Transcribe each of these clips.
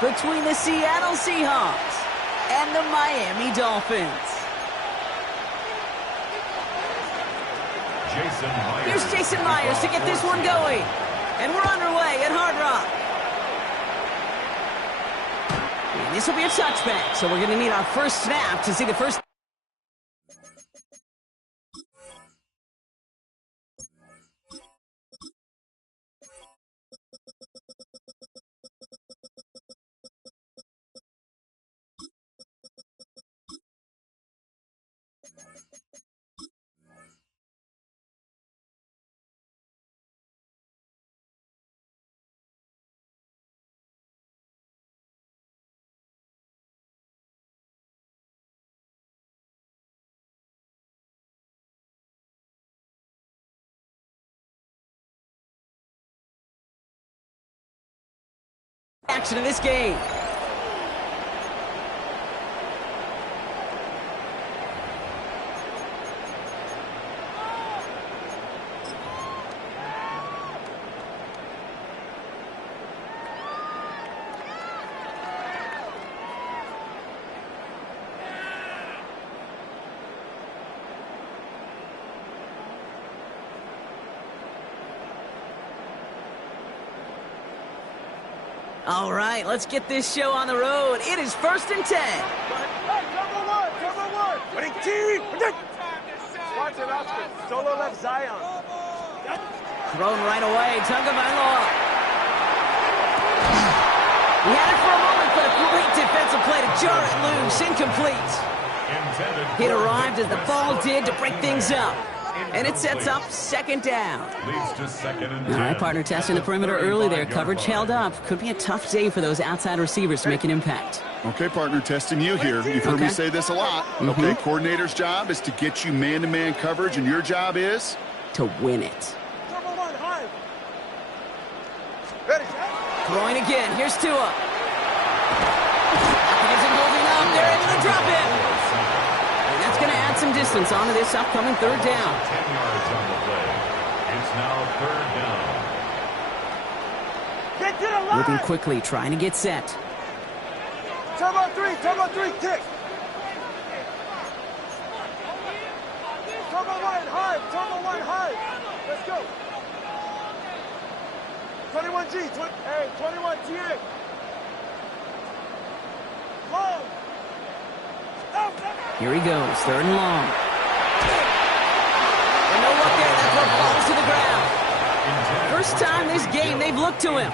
between the Seattle Seahawks and the Miami Dolphins. Here's Jason Myers to get this one going. And we're underway at Hard Rock. And this will be a touchback, so we're going to need our first snap to see the first. Action in this game. All right, let's get this show on the road. It is 1st and 10. Hey, cover one. Winning team. Watch it, solo left Zion. Thrown right away, Gtowncapp. He had it for a moment, but a great defensive play to jar it loose. Incomplete. It arrived as the ball did to break things up. And it sets up 2nd down. All right, partner, testing the perimeter early there. Coverage held up. Could be a tough day for those outside receivers to make an impact. Okay, partner, testing you here. You've heard me say this a lot. Okay, coordinator's job is to get you man-to-man coverage, and your job is? To win it. Throwing again. Here's Tua. Isn't holding up. They're able to drop it. And that's going to add some distance onto this upcoming 3rd down. 10 yards on the play. It's now 3rd down. Get to the line. Moving quickly, trying to get set. Turbo 3, kick. Turbo 1, high. Let's go. 21G, 21 TA. Long. Here he goes, 3rd and long. And no look there, that throw falls to the ground. First time this game they've looked to him.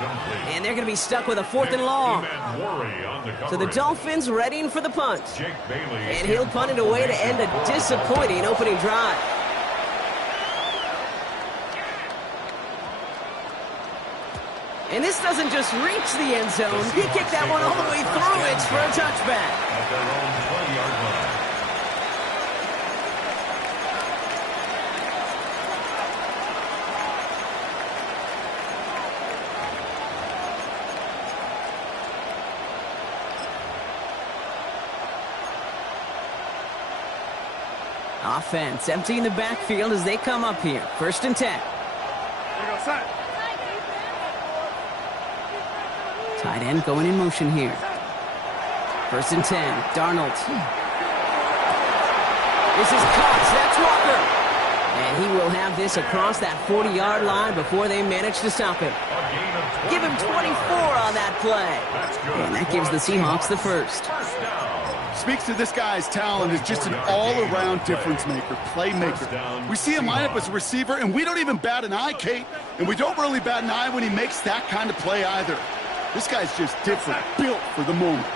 And they're going to be stuck with a 4th and long. So the Dolphins readying for the punt. And he'll punt it away to end a disappointing opening drive. And this doesn't just reach the end zone. He kicked that one all the way through it for a touchback. At their own 20-yard line. Offense emptying the backfield as they come up here. 1st and 10. Tight end going in motion here. 1st and 10. Darnold. This is Cox. That's Walker. And he will have this across that 40-yard line before they manage to stop him. Give him 24 on that play. And that gives the Seahawks the first. Speaks to this guy's talent as just an all-around difference maker, playmaker. We see him line up as a receiver, and we don't even bat an eye, Kate. And we don't really bat an eye when he makes that kind of play either. This guy's just different, built for the moment.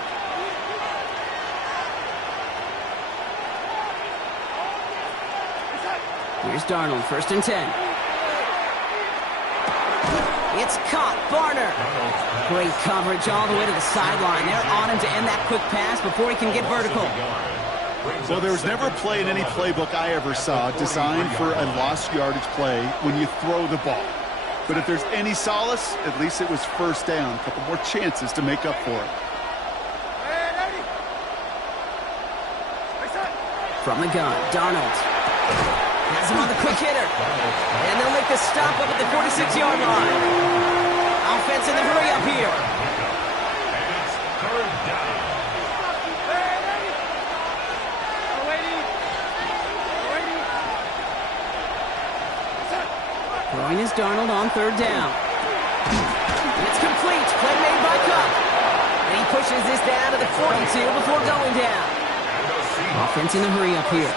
Here's Darnold, 1st and 10. It's caught, Barner. Great coverage all the way to the sideline. They're on him to end that quick pass before he can get vertical. Well, there was never a play in any playbook I ever saw designed for a lost yardage play when you throw the ball. But if there's any solace, at least it was 1st down. A couple more chances to make up for it. From the gun, Darnold. Has him on the quick hitter. And they'll make the stop up at the 46-yard line. Offense in the hurry up here. is Darnold on third down. It's complete. Play made by Cup. And he pushes this down to the 42 before going down. Offense in a hurry up here.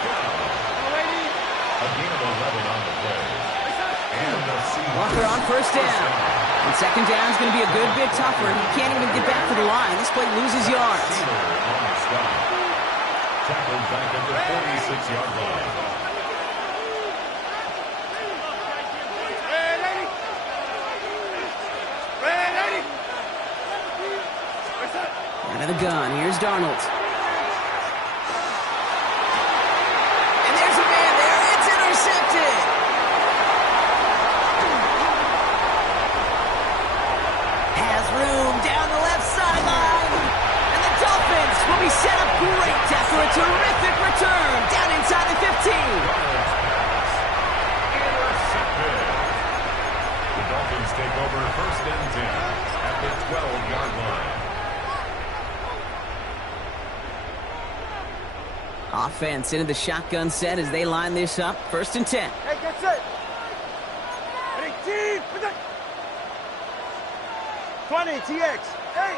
Walker on first down. And second down is going to be a good bit tougher. He can't even get back to the line. This play loses yards. Tackled back at the 46-yard line. Out of the gun. Here's Darnold. And there's a man there. It's intercepted. Has room down the left sideline. And the Dolphins will be set up great after a terrific return down inside the 15. Intercepted. The Dolphins take over first and 10 at the 12-yard line. Offense into the shotgun set as they line this up. First and 10. Hey, get set. 20, TX. Hey.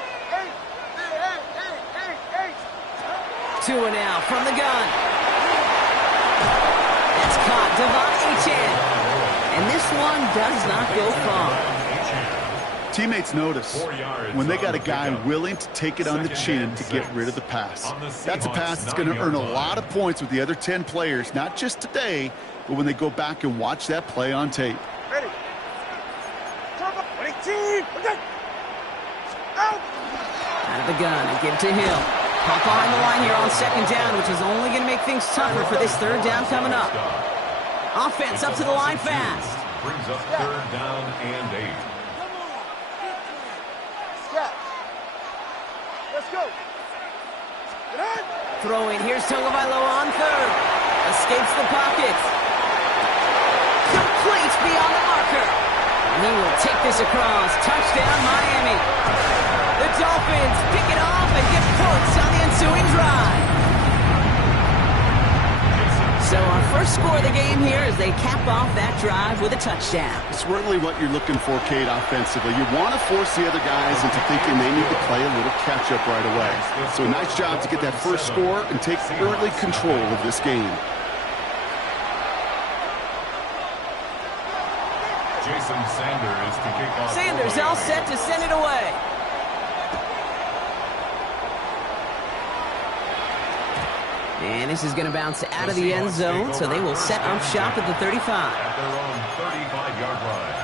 2 and out from the gun. That's caught. Devon Achane. And this one does not go far. Teammates notice when they got a guy willing to take it on the chin to get rid of the pass. That's a pass that's going to earn a lot of points with the other 10 players, not just today, but when they go back and watch that play on tape. Ready. Out of the gun and give to Hill. Caught behind the line here on second down, which is only going to make things tougher for this third down coming up. Offense up to the line fast. Brings up third down and 8. Let's go. Throwing. Here's Tagovailoa on third. Escapes the pocket. Complete beyond the marker. And he will take this across. Touchdown, Miami. The Dolphins pick it off and get points on the ensuing drive. So our first score of the game here as they cap off that drive with a touchdown. It's really what you're looking for, Kate, offensively. You want to force the other guys into thinking they need to play a little catch-up right away. So a nice job to get that first score and take early control of this game. Jason Sanders to kick off. Sanders all set to send it away. And this is going to bounce out of the end zone, so they will set up shop at the 35. At their own 35-yard line.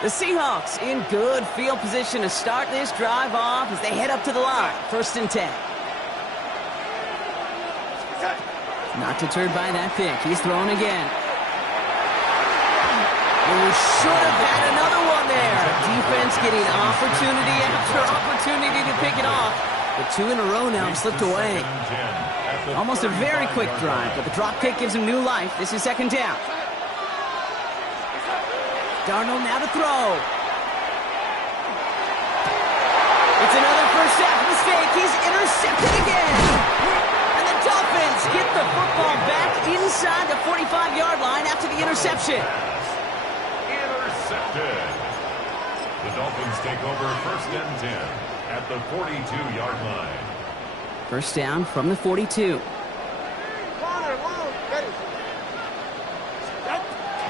The Seahawks in good field position to start this drive off as they head up to the line. First and 10. Not deterred by that pick. He's throwing again. Should have had another one there. Defense getting opportunity after opportunity to pick it off. But 2 in a row now slipped away. Almost a very quick drive, but the drop kick gives him new life. This is second down. Darnold now to throw. It's another first half mistake. He's intercepted again. And the Dolphins get the football back inside the 45-yard line after the interception. Intercepted. The Dolphins take over first and 10 at the 42-yard line. First down from the 42.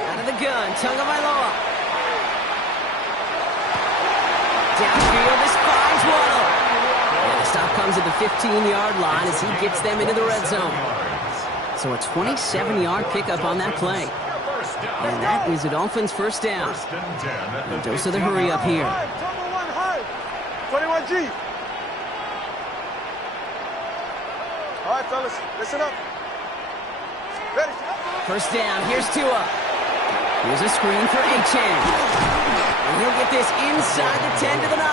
Out of the gun, Tagovailoa. Downfield, this finds Waddle. And the stop comes at the 15-yard line as he gets them into the red zone. So a 27-yard pickup on that play. And that is a Dolphins first down. A dose of the hurry up here. 21G. All right, fellas, listen up. Ready. First down, here's Tua. Here's a screen for Achane. And he'll get this inside the 10 to the 9.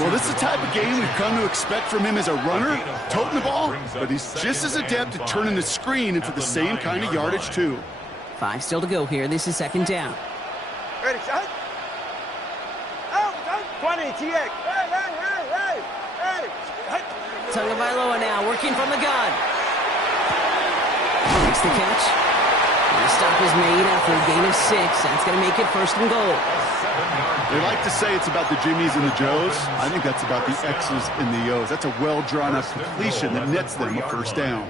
Well, this is the type of game we've come to expect from him as a runner, toting the ball, but he's just as adept at turning the screen into the same kind of yardage, too. 5 still to go here. This is second down. Ready, shot. Out, 20, TX. Hey. Tagovailoa now working from the gun. the catch. And the stop is made after a gain of 6. That's going to make it first and goal. They like to say it's about the Jimmies and the Joes. I think that's about the X's and the O's. That's a well-drawn-up completion that nets them a first down.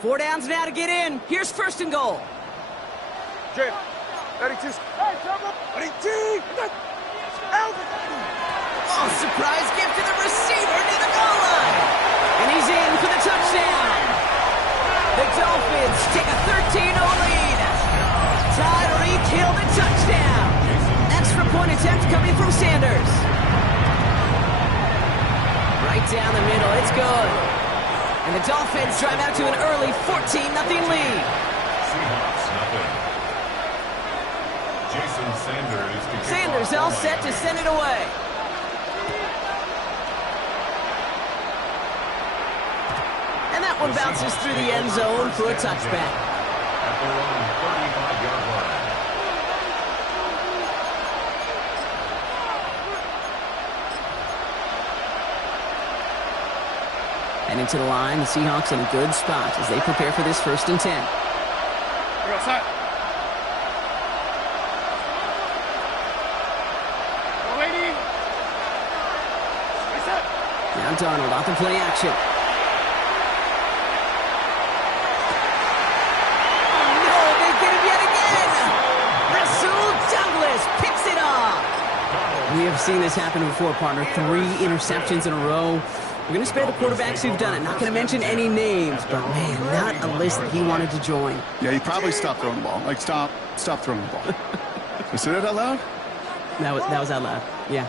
Four downs now to get in. Here's first and goal. Jim, 32. Hey, trouble. 32. Oh, surprise gift to the receiver near the goal line. And he's in for the touchdown. The Dolphins take a 13-0 lead. Tyreek Hill the touchdown. Extra point attempt coming from Sanders. Right down the middle. It's good. And the Dolphins drive out to an early 14-0 lead. Seahawks, nothing. Jason Sanders. Sanders all set to send it away. And that one bounces through the end zone for a touchback. At their own 35-yard line. And into the line, the Seahawks in a good spot as they prepare for this 1st and 10. You're outside. Waiting. Now Darnold off the play action. Oh no, they get him yet again! Rasul Douglas picks it off! We have seen this happen before, partner. 3 interceptions in a row. We're going to spare the quarterbacks who've done it. Not going to mention any names, but man, not a list that he wanted to join. Yeah, he probably stopped throwing the ball. Like, stop throwing the ball. You say that out loud? That was out loud. Yeah.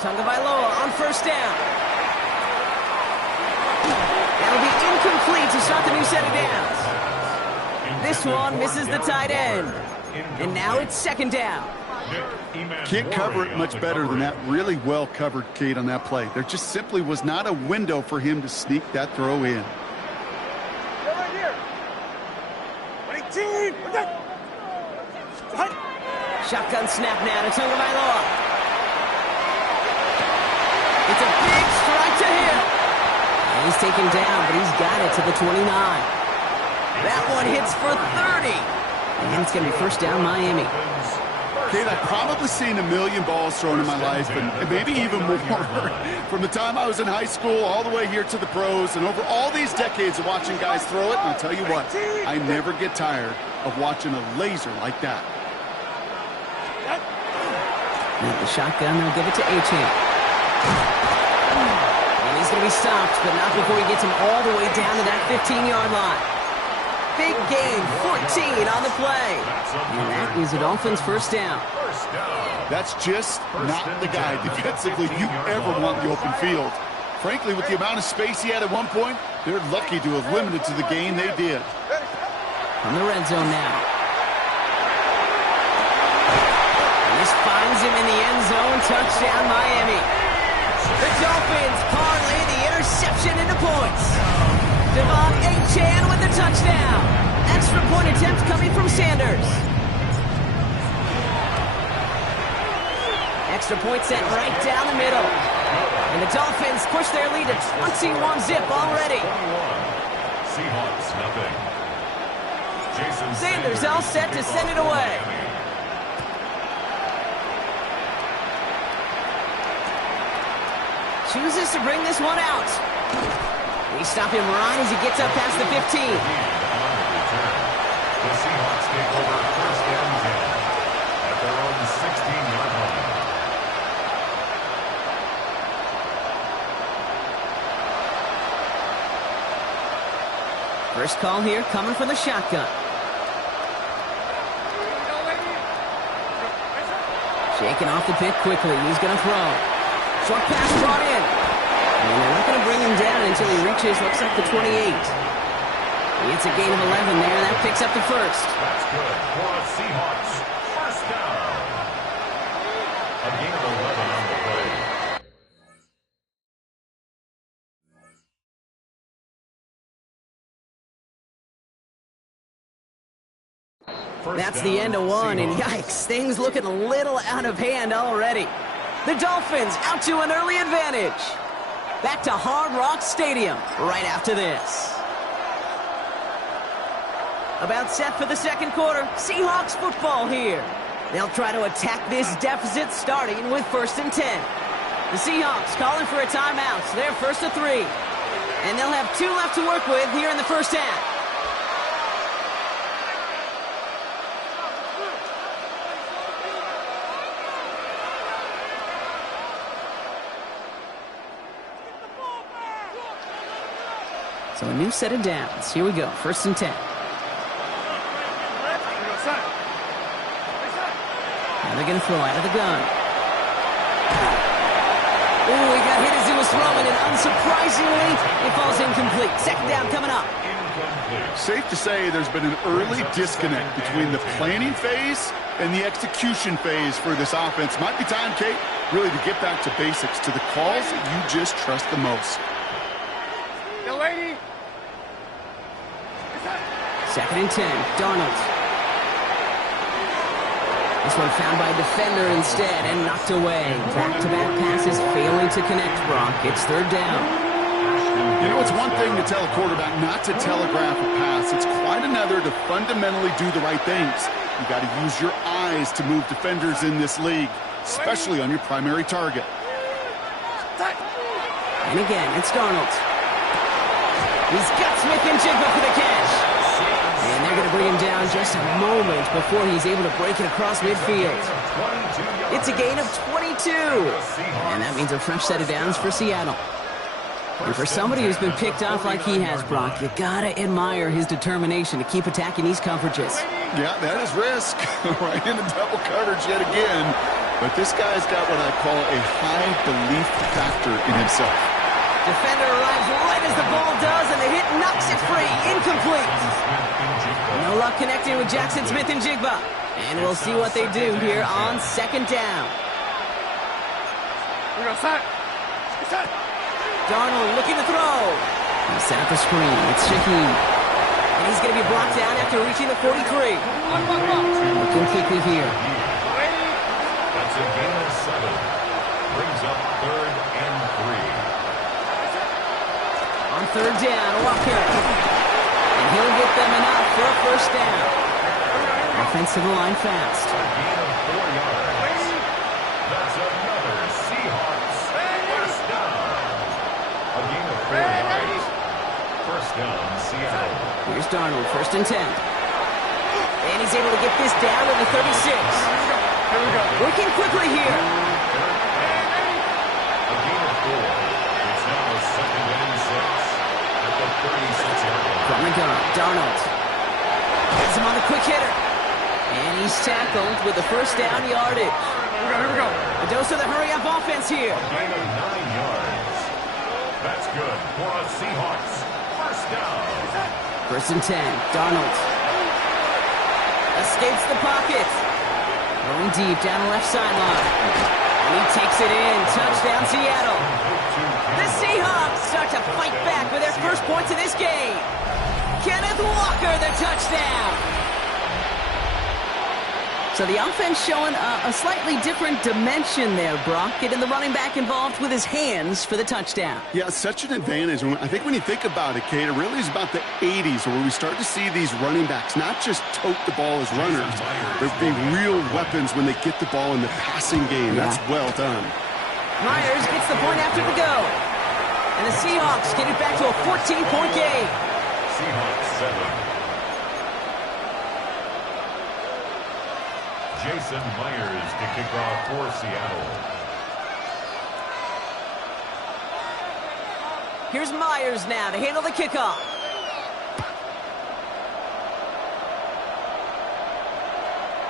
Tagovailoa on first down. That'll be incomplete to start the new set of downs. This one misses the tight end. And now it's 2nd down. Can't cover it much better than that really well covered Kate on that play. There just simply was not a window for him to sneak that throw in. Right here. 18. Shotgun snap now to Tagovailoa. It's a big strike to him. And he's taken down, but he's got it to the 29. That one hits for 30. And it's going to be first down Miami. Kate, I've probably seen a million balls thrown in my life, and maybe even more. From the time I was in high school all the way here to the pros, and over all these decades of watching guys throw it, and I'll tell you what, I never get tired of watching a laser like that. With the shotgun, they'll give it to Achane. And he's going to be stopped, but not before he gets him all the way down to that 15-yard line. Big gain, 14 on the play. And that is the Dolphins' first down. That's just not the guy defensively you ever want in the open field. Frankly, with the amount of space he had at one point, they're lucky to have limited to the gain they did. From the red zone now. And this finds him in the end zone. Touchdown, Miami. The Dolphins parlay the interception into points. Devon Achane with the touchdown. Extra point attempt coming from Sanders. Extra point sent right down the middle. And the Dolphins push their lead to 21-zip already. Seahawks, nothing. Jason Sanders all set to send it away. Chooses to bring this one out. We stop him right as he gets up past the 15. The Seahawks take over first and 10 at their own 16-yard line. First call here coming from the shotgun. Shaking off the pick quickly. He's going to throw. Short pass brought in. And they're not going to bring him down until he reaches, looks like the 28. It's a gain of 11 there. That picks up the first. That's good for the Seahawks. First down. A gain of 11 on the play. That's the end of one, and yikes, things looking a little out of hand already. The Dolphins out to an early advantage. Back to Hard Rock Stadium right after this. About set for the second quarter. Seahawks football here. They'll try to attack this deficit starting with 1st and 10. The Seahawks calling for a timeout, so they're 1st and 3. And they'll have 2 left to work with here in the first half. So a new set of downs. Here we go, 1st and 10. Now they're going to throw out of the gun. Ooh, he got hit as he was throwing, and unsurprisingly, it falls incomplete. 2nd down coming up. Safe to say there's been an early disconnect between the planning phase and the execution phase for this offense. Might be time, Kate, really to get back to basics, to the calls that you just trust the most. 2nd and 10, Darnold. This one found by a defender instead and knocked away. Back-to-back passes failing to connect, Brock. It's 3rd down. You know, it's one thing to tell a quarterback not to telegraph a pass. It's quite another to fundamentally do the right things. You got to use your eyes to move defenders in this league, especially on your primary target. And again, it's Darnold. He's got Smith and Jigba for the catch. And they're going to bring him down just a moment before he's able to break it across midfield. It's a gain of 22. And that means a fresh set of downs for Seattle. And for somebody who's been picked off like he has, Brock, you got to admire his determination to keep attacking these coverages. Yeah, that is risk. Right into double coverage yet again. But this guy's got what I call a high belief factor in himself. Defender arrives right as the ball does, and the hit knocks it free. Incomplete. No luck connecting with Jackson Smith and Jigba. And we'll see what they do here on 2nd down. Darnold looking to throw. He set up a screen. It's Shaheed. And he's going to be brought down after reaching the 43. Looking quickly here. That's a gain of 7. Brings up 3rd and 3. On 3rd down, Walker. And he'll get them enough for a 1st down. Offensive line fast. A gain of 4 yards. That's another Seahawks 1st down. A gain of 4 yards. 1st down, Seattle. Here's Darnold, 1st and 10. And he's able to get this down to the 36. Here we go. Working quickly here. A gain of 4. It's now 2nd and 6 at the 36-yard line. From the gun, Darnold. Gets him on the quick hitter. And he's tackled with the 1st down yardage. Here we go. A dose of the hurry-up offense here. A gain of 9 yards. That's good for a Seahawks 1st down. 1st and 10, Darnold. Escapes the pocket. Going deep down the left sideline. And he takes it in. Touchdown, Seattle. The Seahawks start to fight back with their first points in this game. Kenneth Walker, the touchdown. So the offense showing a slightly different dimension there, Brock. Getting the running back involved with his hands for the touchdown. Yeah, such an advantage. I think when you think about it, Kate, it really is about the 80s where we start to see these running backs not just tote the ball as runners, but be real weapons when they get the ball in the passing game. Yeah. That's well done. Myers gets the point after the go. And the Seahawks get it back to a 14-point game. Seahawks 7. Jason Myers to kick off for Seattle. Here's Myers now to handle the kickoff.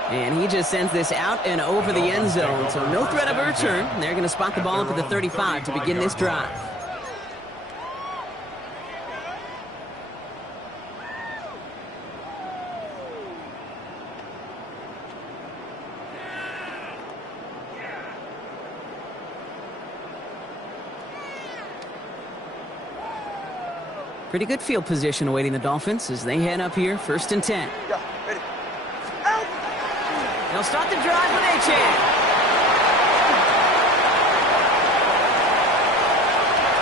And he just sends this out and over the end zone, so no threat of a return. They're going to spot the ball up at the 35 to begin this drive. Pretty good field position awaiting the Dolphins as they head up here, 1st and 10. Yeah, ready. Out! They'll start the drive with Achane.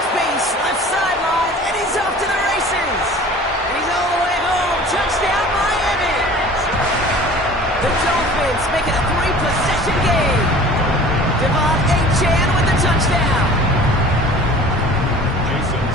Space, left sideline, and he's off to the races. And he's all the way home. Touchdown, Miami. The Dolphins make it a 3-possession game. Devon Achane with the touchdown.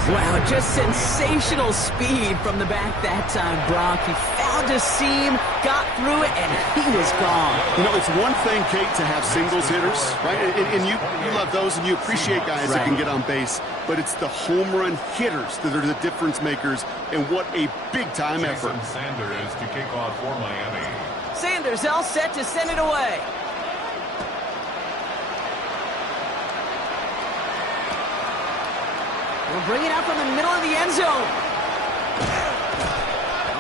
Wow, just sensational speed from the back that time, Brock. He found a seam, got through it, and he was gone. You know, it's one thing, Kate, to have singles hitters, right? And you love those, and you appreciate guys that can get on base. But it's the home run hitters that are the difference makers, and what a big-time effort. Sanders to kick off for Miami. Sanders all set to send it away. We'll bring it out from the middle of the end zone.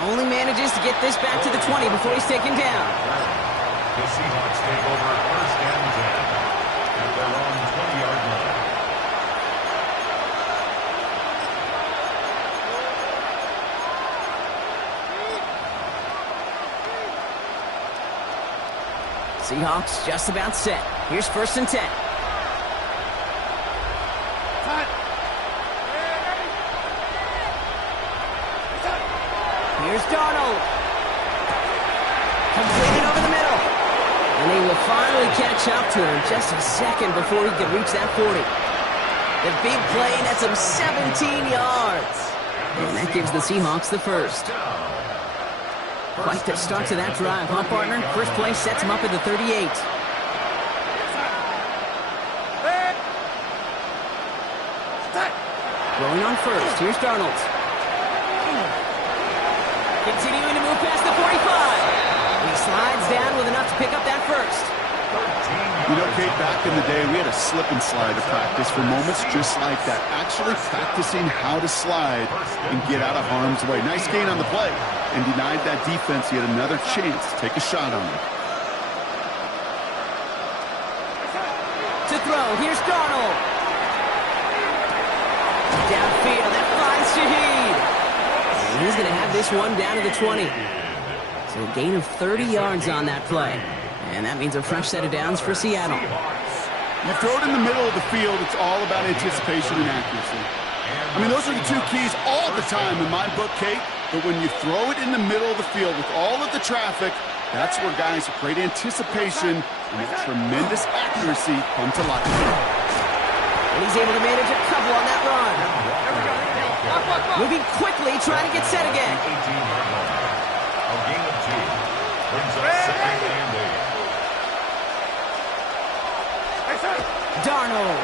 Only manages to get this back to the 20 before he's taken down. The Seahawks take over 1st and 10 at their own 20-yard line. Seahawks just about set. Here's 1st and 10. Here's Darnold. Completed over the middle. And he will finally catch up to him just a second before he can reach that 40. The big play nets him 17 yards. And that gives the Seahawks the first. Quite the start to that drive, huh, partner? First play sets him up at the 38. Rolling on first. Here's Darnold. Continuing to move past the 45. He slides down with enough to pick up that first. You know, Kate, back in the day, we had a slip and slide to practice for moments just like that. Actually practicing how to slide and get out of harm's way. Nice gain on the play, and denied that defense yet another chance to take a shot on him. To throw, here's Darnold. Downfield, that finds Shaheed. And he's going to have this one down to the 20. So a gain of 30 yards on that play. And that means a fresh set of downs for Seattle. You throw it in the middle of the field, it's all about anticipation and accuracy. I mean, those are the two keys all the time in my book, Kate. But when you throw it in the middle of the field with all of the traffic, that's where guys with great anticipation and that tremendous accuracy come to life. And he's able to manage a couple on that run. Moving quickly, trying to get set again. A gain of 2 brings up 2nd and 8. Darnold.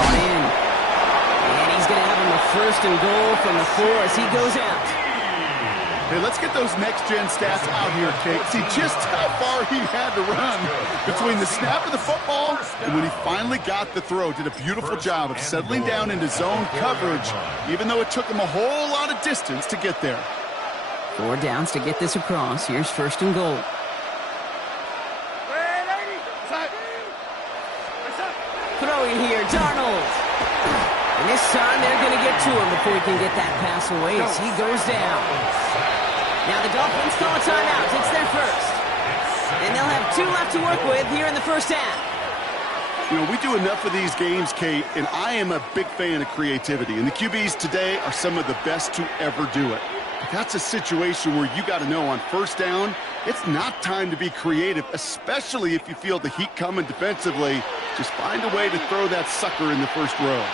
On in. And he's going to have him a 1st and goal from the 4 as he goes out. Hey, let's get those next-gen stats out here, Kate. See just how far he had to run between the snap of the football and when he finally got the throw. Did a beautiful job of settling down into zone coverage, even though it took him a whole lot of distance to get there. 4 downs to get this across. Here's 1st and goal. Throwing here, Darnold. And this time they're going to get to him before he can get that pass away as he goes down. Now the Dolphins call a timeout. It's their first. And they'll have 2 left to work with here in the first half. You know, we do enough of these games, Kate, and I am a big fan of creativity. And the QBs today are some of the best to ever do it. But that's a situation where you got to know on 1st down, it's not time to be creative, especially if you feel the heat coming defensively. Just find a way to throw that sucker in the first row.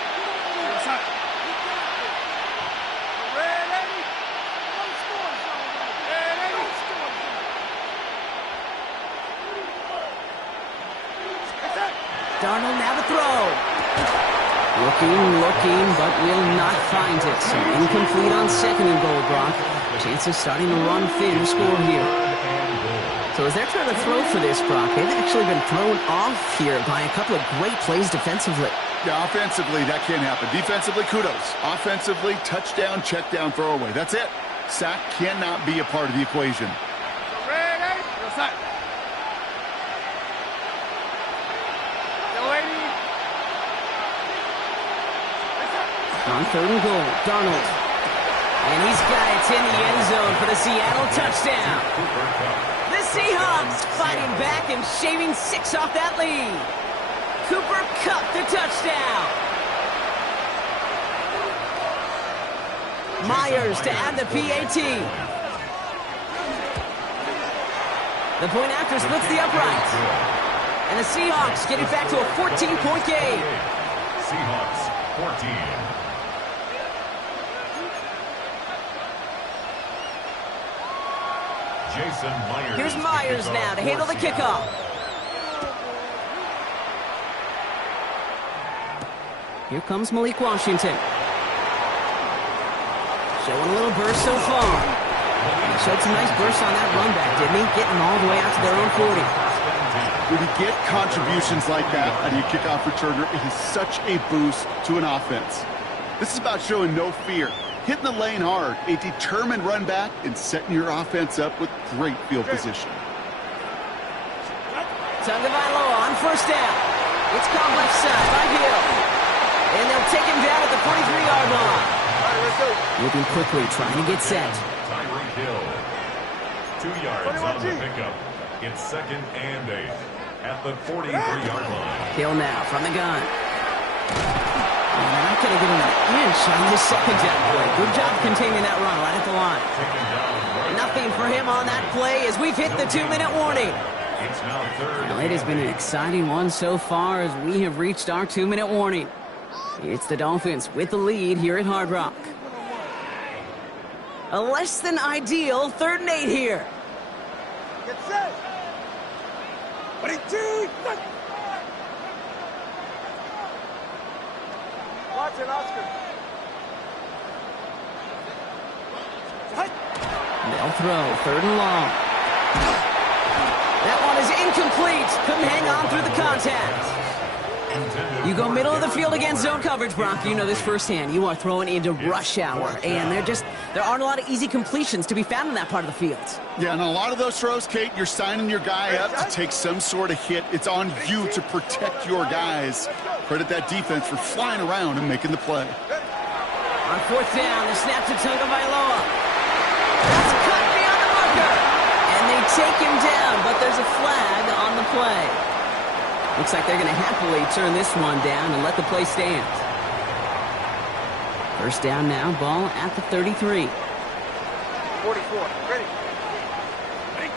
Darnold now to throw. Looking, but will not find it. So incomplete on 2nd and goal, Brock. Chances starting to run thin to score here. So as they're trying to throw for this, Brock, they've actually been thrown off here by a couple of great plays defensively. Yeah, offensively, that can't happen. Defensively, kudos. Offensively, touchdown, check down, throw away. That's it. Sack cannot be a part of the equation. On 3rd and goal, Darnold. And he's got it in the end zone for the Seattle touchdown. The Seahawks fighting back and shaving 6 off that lead. Cooper Kupp the touchdown. Myers to add the PAT. The point after splits the uprights. And the Seahawks get it back to a 14-point game. Seahawks 14. Jason Myers. Here's Myers now to handle the kickoff. Here comes Malik Washington. Showing a little burst so far. He showed some nice bursts on that run back, didn't he? Getting all the way out to their own 40. When you get contributions like that out of your kickoff returner, it is such a boost to an offense. This is about showing no fear, hitting the lane hard, a determined run back, and setting your offense up with great field position. Tagovailoa on 1st down. It's called left side by Hill. And they'll take him down at the 43-yard line. Moving quickly, trying to get set. Tyreek Hill. 2 yards on the pickup. It's 2nd and 8 at the 43-yard line. Hill now from the gun. And they're not going to get an inch on this 2nd down play. Good job containing that run right at the line. Nothing for him on that play as we've hit the 2-minute warning. It's now 3rd. Well, it has been an exciting one so far as we have reached our 2-minute warning. It's the Dolphins with the lead here at Hard Rock. A less than ideal 3rd and 8 here. Get set. Watson, Oscar. They'll throw 3rd and long. That one is incomplete. Couldn't hang on through the contact. You go middle of the field against zone coverage, Brock. You know this firsthand. You are throwing into rush hour, and there aren't a lot of easy completions to be found in that part of the field. Yeah, and a lot of those throws, Kate, you're signing your guy up to take some sort of hit. It's on you to protect your guys. Credit that defense for flying around and making the play. On 4th down, the snap to Tagovailoa. That's cut beyond the marker. And they take him down, but there's a flag on the play. Looks like they're going to happily turn this one down and let the play stand. 1st down now, ball at the 33. 44. Ready.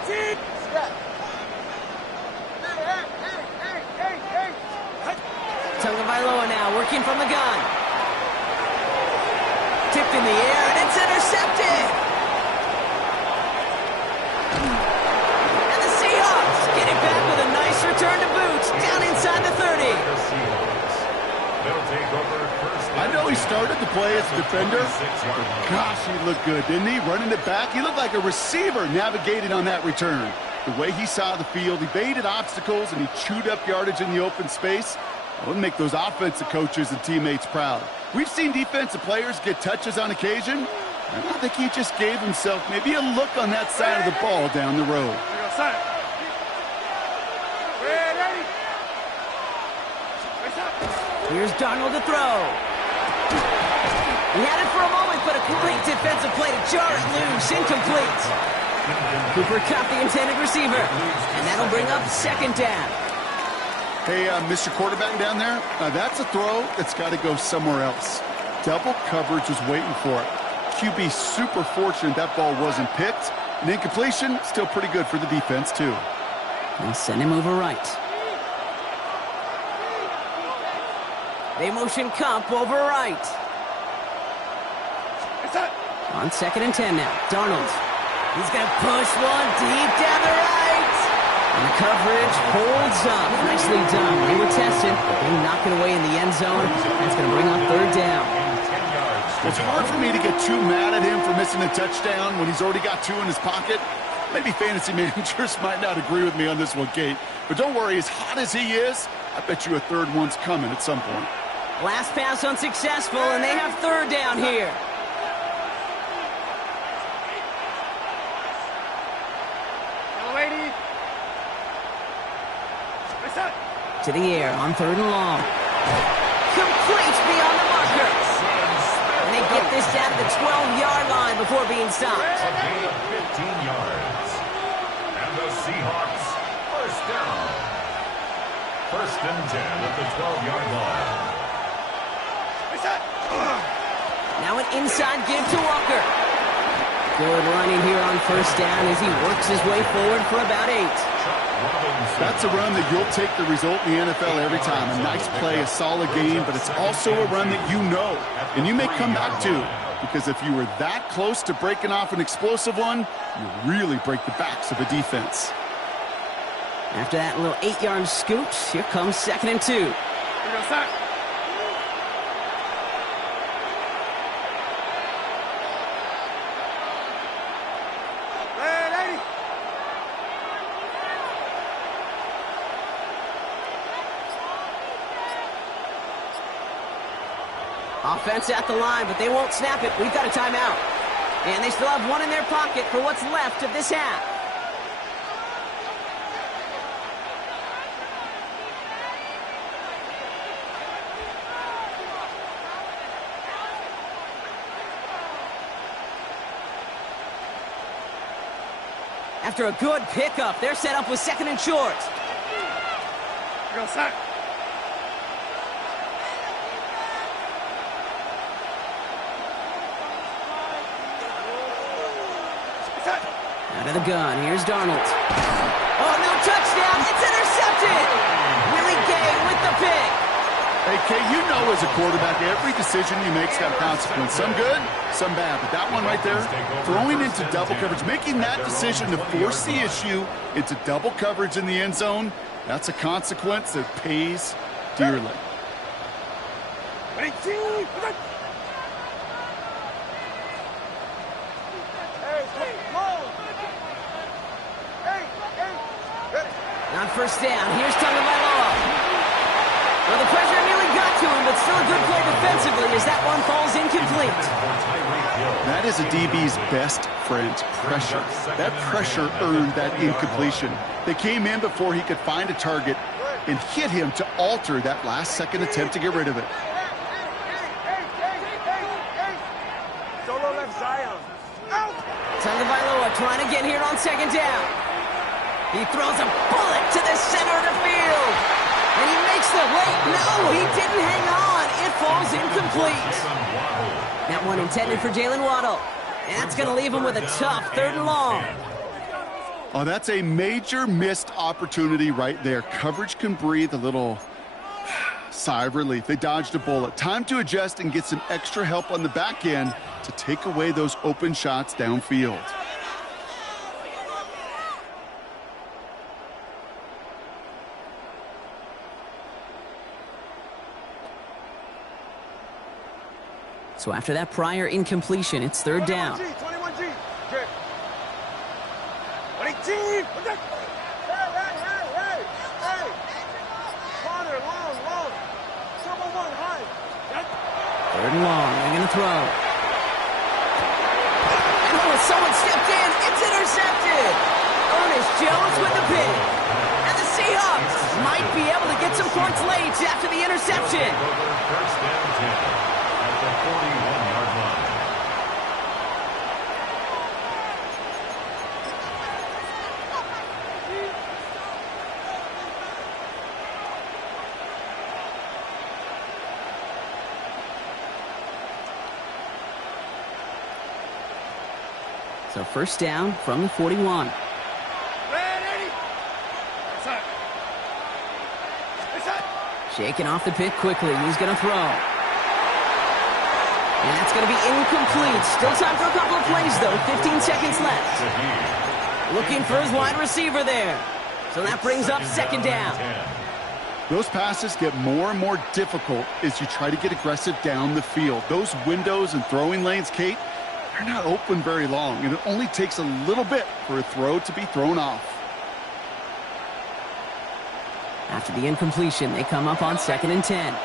18. Step. Tagovailoa now working from the gun. Tipped in the air, and it's intercepted. And the Seahawks get it back with a nice return to boot down inside the 30. I know he started the play as a defender. Gosh, he looked good, didn't he? Running it back. He looked like a receiver navigating on that return. The way he saw the field, he baited obstacles, and he chewed up yardage in the open space. That would make those offensive coaches and teammates proud. We've seen defensive players get touches on occasion. I think he just gave himself maybe a look on that side of the ball down the road. Here's Darnold to throw. He had it for a moment, but a great defensive play to jar it loose. Incomplete. Cooper Kupp, the intended receiver. And that'll bring up 2nd down. Hey, Mr. Quarterback down there, that's a throw that's got to go somewhere else. Double coverage was waiting for it. QB super fortunate that ball wasn't picked. An incompletion, still pretty good for the defense, too. They'll send him over right. They motion Kupp over right. On 2nd and 10 now. Darnold. He's going to push one deep down the right. And the coverage holds up. Nicely done. They were tested. They knock it away in the end zone. That's going to bring up 3rd down. It's hard for me to get too mad at him for missing a touchdown when he's already got 2 in his pocket. Maybe fantasy managers might not agree with me on this one, Kate. But don't worry, as hot as he is, I bet you a 3rd one's coming at some point. Last pass unsuccessful, and they have 3rd down here. To the air on 3rd and long. Complete beyond the marker. get this down to the 12-yard line before being stopped. A gain of 15 yards. And the Seahawks, first down. First and 10 at the 12-yard line. Now an inside give to Walker. Good running here on first down as he works his way forward for about 8. That's a run that you'll take the result in the NFL every time. A nice play, a solid game, but it's also a run that you know and you may come back to, because if you were that close to breaking off an explosive one, you really break the backs of a defense. After that little 8-yard scoot, here comes 2nd and 2. Offense at the line, but they won't snap it. We've got a timeout. And they still have one in their pocket for what's left of this half. After a good pickup, they're set up with 2nd and short. Go, sack. Out of the gun, here's Darnold. Oh, no touchdown, it's intercepted! Willie Gay with the pick. Hey, Kay, you know as a quarterback, every decision you make's got a consequence. Some good, some bad. But that one right there, throwing into double coverage, making that decision to force the issue into double coverage in the end zone, that's a consequence that pays dearly. On first down, here's Tagovailoa. Well, the pressure nearly got to him, but still a good play defensively as that one falls incomplete. That is a DB's best friend, pressure. That pressure earned that incompletion. They came in before he could find a target and hit him to alter that last-second attempt to get rid of it. Solo left Zion. Out! Tagovailoa trying to get here on 2nd down. He throws a bullet to the center of the field. And he makes the wait. No, he didn't hang on. It falls incomplete. That one intended for Jalen Waddle. And that's going to leave him with a tough 3rd and long. Oh, that's a major missed opportunity right there. Coverage can breathe a little sigh of relief. They dodged a bullet. Time to adjust and get some extra help on the back end to take away those open shots downfield. So after that prior incompletion, it's 3rd down. 21G. Hey! Corner, long. Double one, high. 3rd and long, they're going to throw. And oh, someone stepped in. It's intercepted. Ernest Jones with the pick. And the Seahawks might be able to get some points late after the interception. First down 10. The 41-yard line. So first down from the 41. Shaking off the pick quickly. He's going to throw. And that's going to be incomplete. Still time for a couple of plays, though. 15 seconds left. Looking for his wide receiver there. So that brings up 2nd down. Those passes get more and more difficult as you try to get aggressive down the field. Those windows and throwing lanes, Kate, they're not open very long, and it only takes a little bit for a throw to be thrown off. After the incompletion, they come up on 2nd and 10.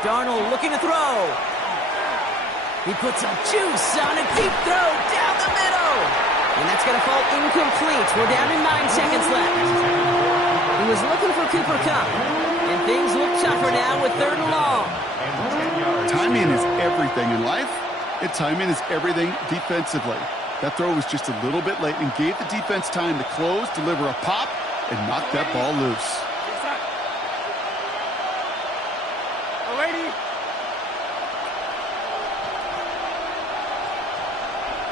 Darnold looking to throw. He puts some juice on a deep throw down the middle. And that's going to fall incomplete. We're down to 9 seconds left. was looking for Cooper Kupp. And things look tougher now with 3rd and long. Timing is everything in life, and timing is everything defensively. That throw was just a little bit late and gave the defense time to close, deliver a pop, and knock that ball loose. Ready?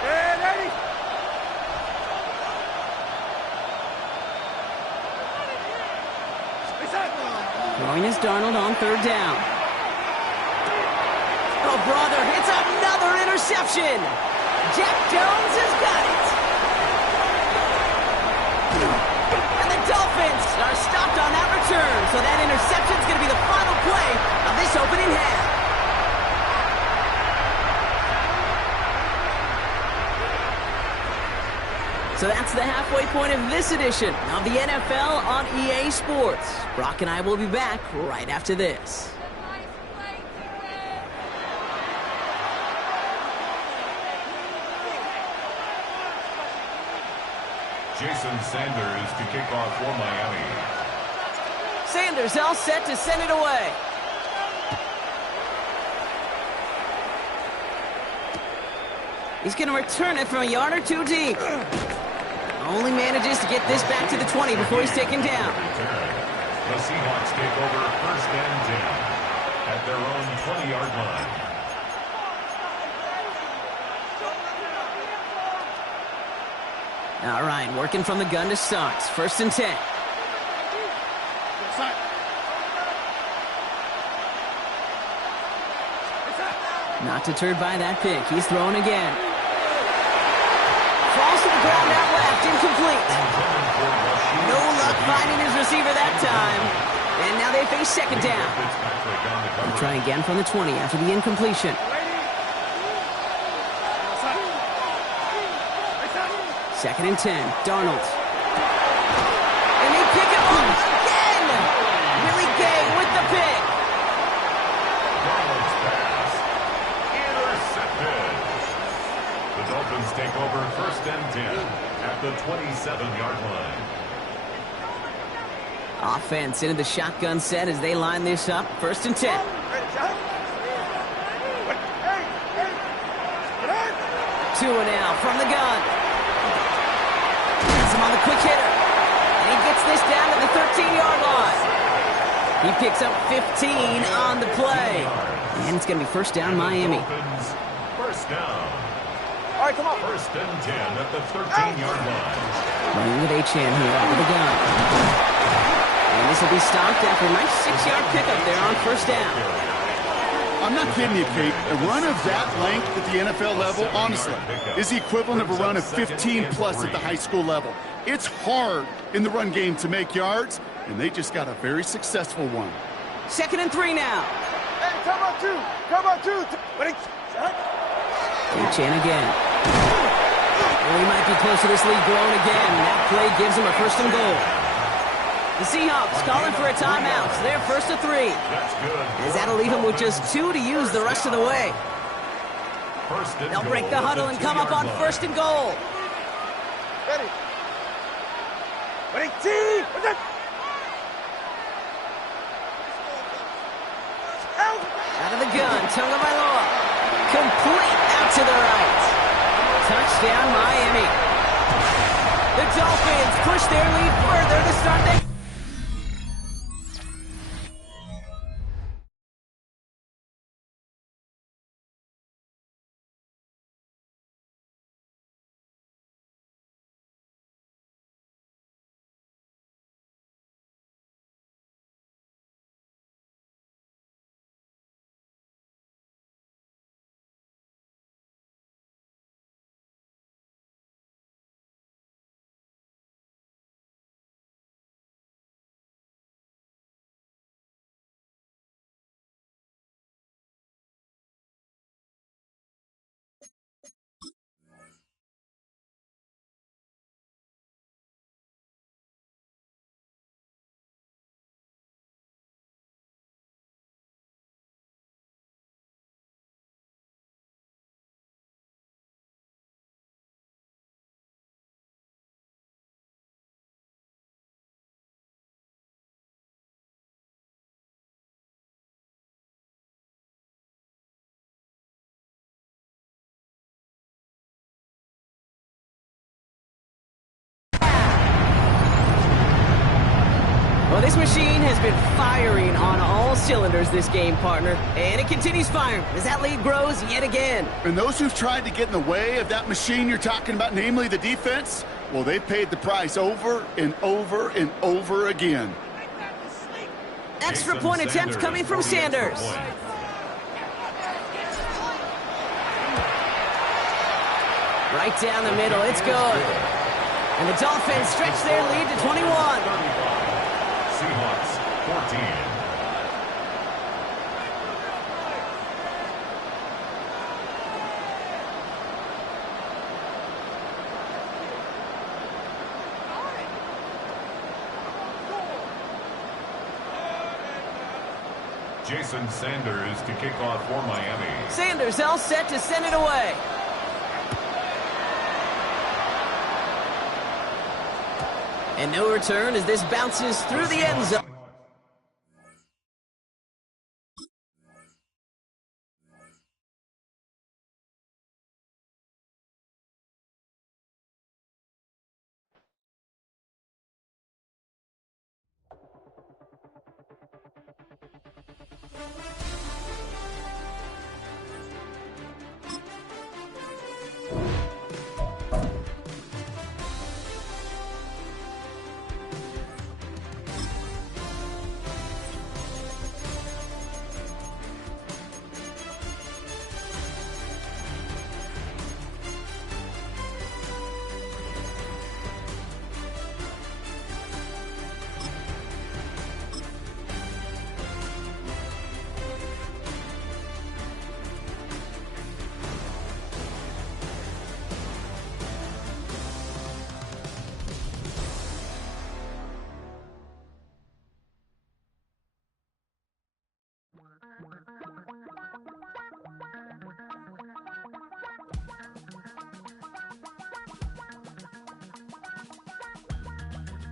Ready? Throwing is Darnold on 3rd down. Oh, brother, it's another interception. Jack Jones has got it. And the Dolphins are stopped on that return, so that interception is going to be the final play of this opening half. So that's the halfway point of this edition of the NFL on EA Sports. Brock and I will be back right after this. Jason Sanders to kick off for Miami. Sanders all set to send it away. He's going to return it from a yard or two deep. Only manages to get this back to the 20 before he's taken down. The Seahawks take over 1st and 10 at their own 20-yard line. All right, working from the gun to start. 1st and 10. Not deterred by that pick. He's throwing again. Falls to the ground out left, incomplete. No luck finding his receiver that time. And now they face 2nd down. They'll try again from the 20 after the incompletion. 2nd and 10. Darnold. And they pick him up again. Willie Gay with the pick. Darnold's pass intercepted. The Dolphins take over 1st and 10 at the 27-yard line. Offense into the shotgun set as they line this up. 1st and 10. 2 and out from the gun. Gets him on the quick hitter. And he gets this down to the 13-yard line. He picks up 15 on the play. And it's going to be 1st down Miami. Dolphins, 1st down. All right, come on. 1st and 10 at the 13-yard line. Running with Achane here over the gun. And this will be stopped after a nice 6-yard pickup there on 1st down. I'm not kidding you, Kate. A run of that length at the NFL level, honestly, is the equivalent of a run of 15-plus at the high school level. It's hard in the run game to make yards, and they just got a very successful one. 2nd and 3 now. Hey, come on, 2. Come on, 2. Achane again. Oh, he might be close to this lead growing again. That play gives him a 1st and goal. The Seahawks calling for a timeout. So they're 1st and 3. That's good. As that'll leave him with just 2 to use the rest of the way. They'll break the huddle and come up on 1st and goal. Ready. Ready, team. Out of the gun, Tagovailoa. Complete out to the right. Touchdown, Miami. The Dolphins push their lead further to start the Well, this machine has been firing on all cylinders this game, partner. And it continues firing as that lead grows yet again. And those who've tried to get in the way of that machine you're talking about, namely the defense, well, they've paid the price over and over and over again. Extra point attempt coming from Sanders. Right down the middle, it's good. And the Dolphins stretch their lead to 21. Seahawks 14. Jason Sanders to kick off for Miami. Sanders all set to send it away. And no return as this bounces through the end zone.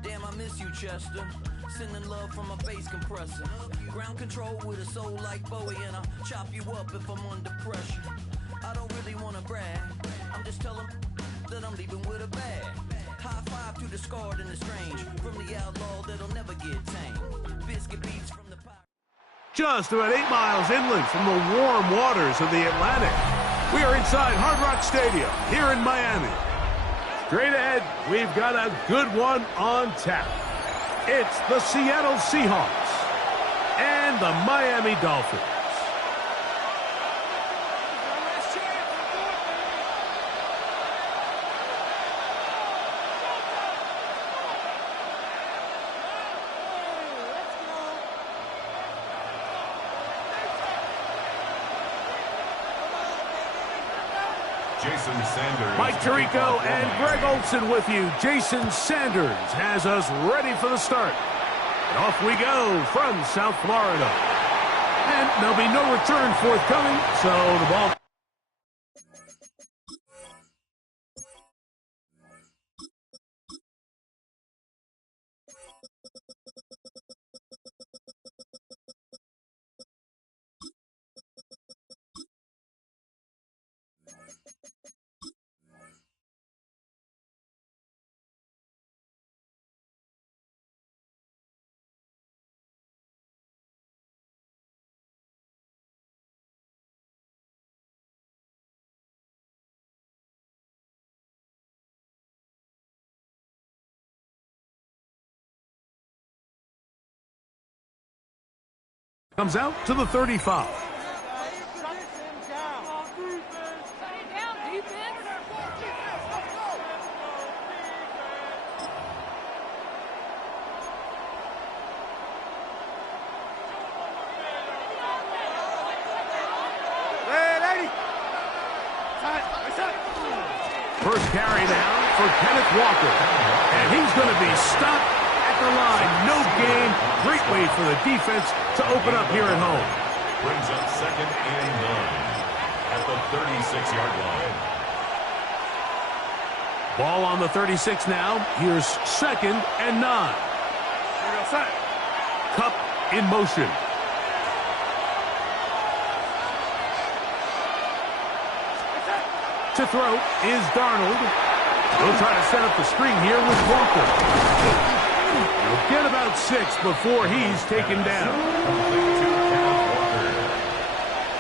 Damn, I miss you, Chester. Sending love from a bass compressor. Ground control with a soul like Bowie, and I'll chop you up if I'm under pressure. I don't really wanna brag. I'm just telling that I'm leaving with a bag. High five to the scarred and the strange. From the outlaw that'll never get tamed. Biscuit beats from the pirate. Just about 8 miles inland from the warm waters of the Atlantic, we are inside Hard Rock Stadium here in Miami. Straight ahead, we've got a good one on tap. It's the Seattle Seahawks and the Miami Dolphins. Jason Sanders. Mike Tirico and Greg Olson with you. Jason Sanders has us ready for the start. And off we go from South Florida. And there'll be no return forthcoming, so the ball... comes out to the 35. First carry now for Kenneth Walker. And he's going to be stopped at the line. No gain. Great way for the defense to open up here at home. Brings up 2nd and 9 at the 36-yard line. Ball on the 36 now. Here's 2nd and 9. Cup in motion. To throw is Darnold. He'll try to set up the screen here with Walker. He'll get about about 6 before he's taken down.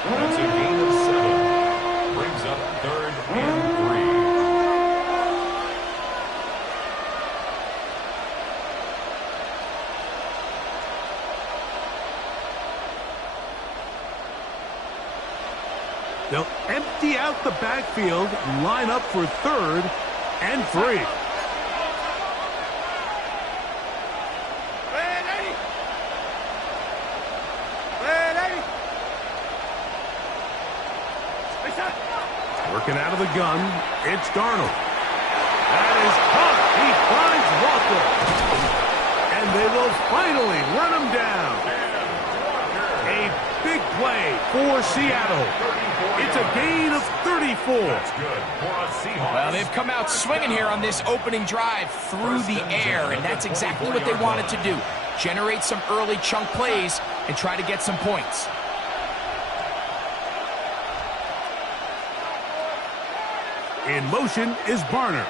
That's a gain of 7. Brings up 3rd and 3. They'll empty out the backfield, line up for 3rd and 3. Working out of the gun, it's Darnold. That is caught. He finds Walker. And they will finally run him down. A big play for Seattle. It's a gain of 34. That's good for a Seahawks. Well, they've come out swinging here on this opening drive through the air, and that's exactly what they wanted to do. Generate some early chunk plays and try to get some points. In motion is Barner.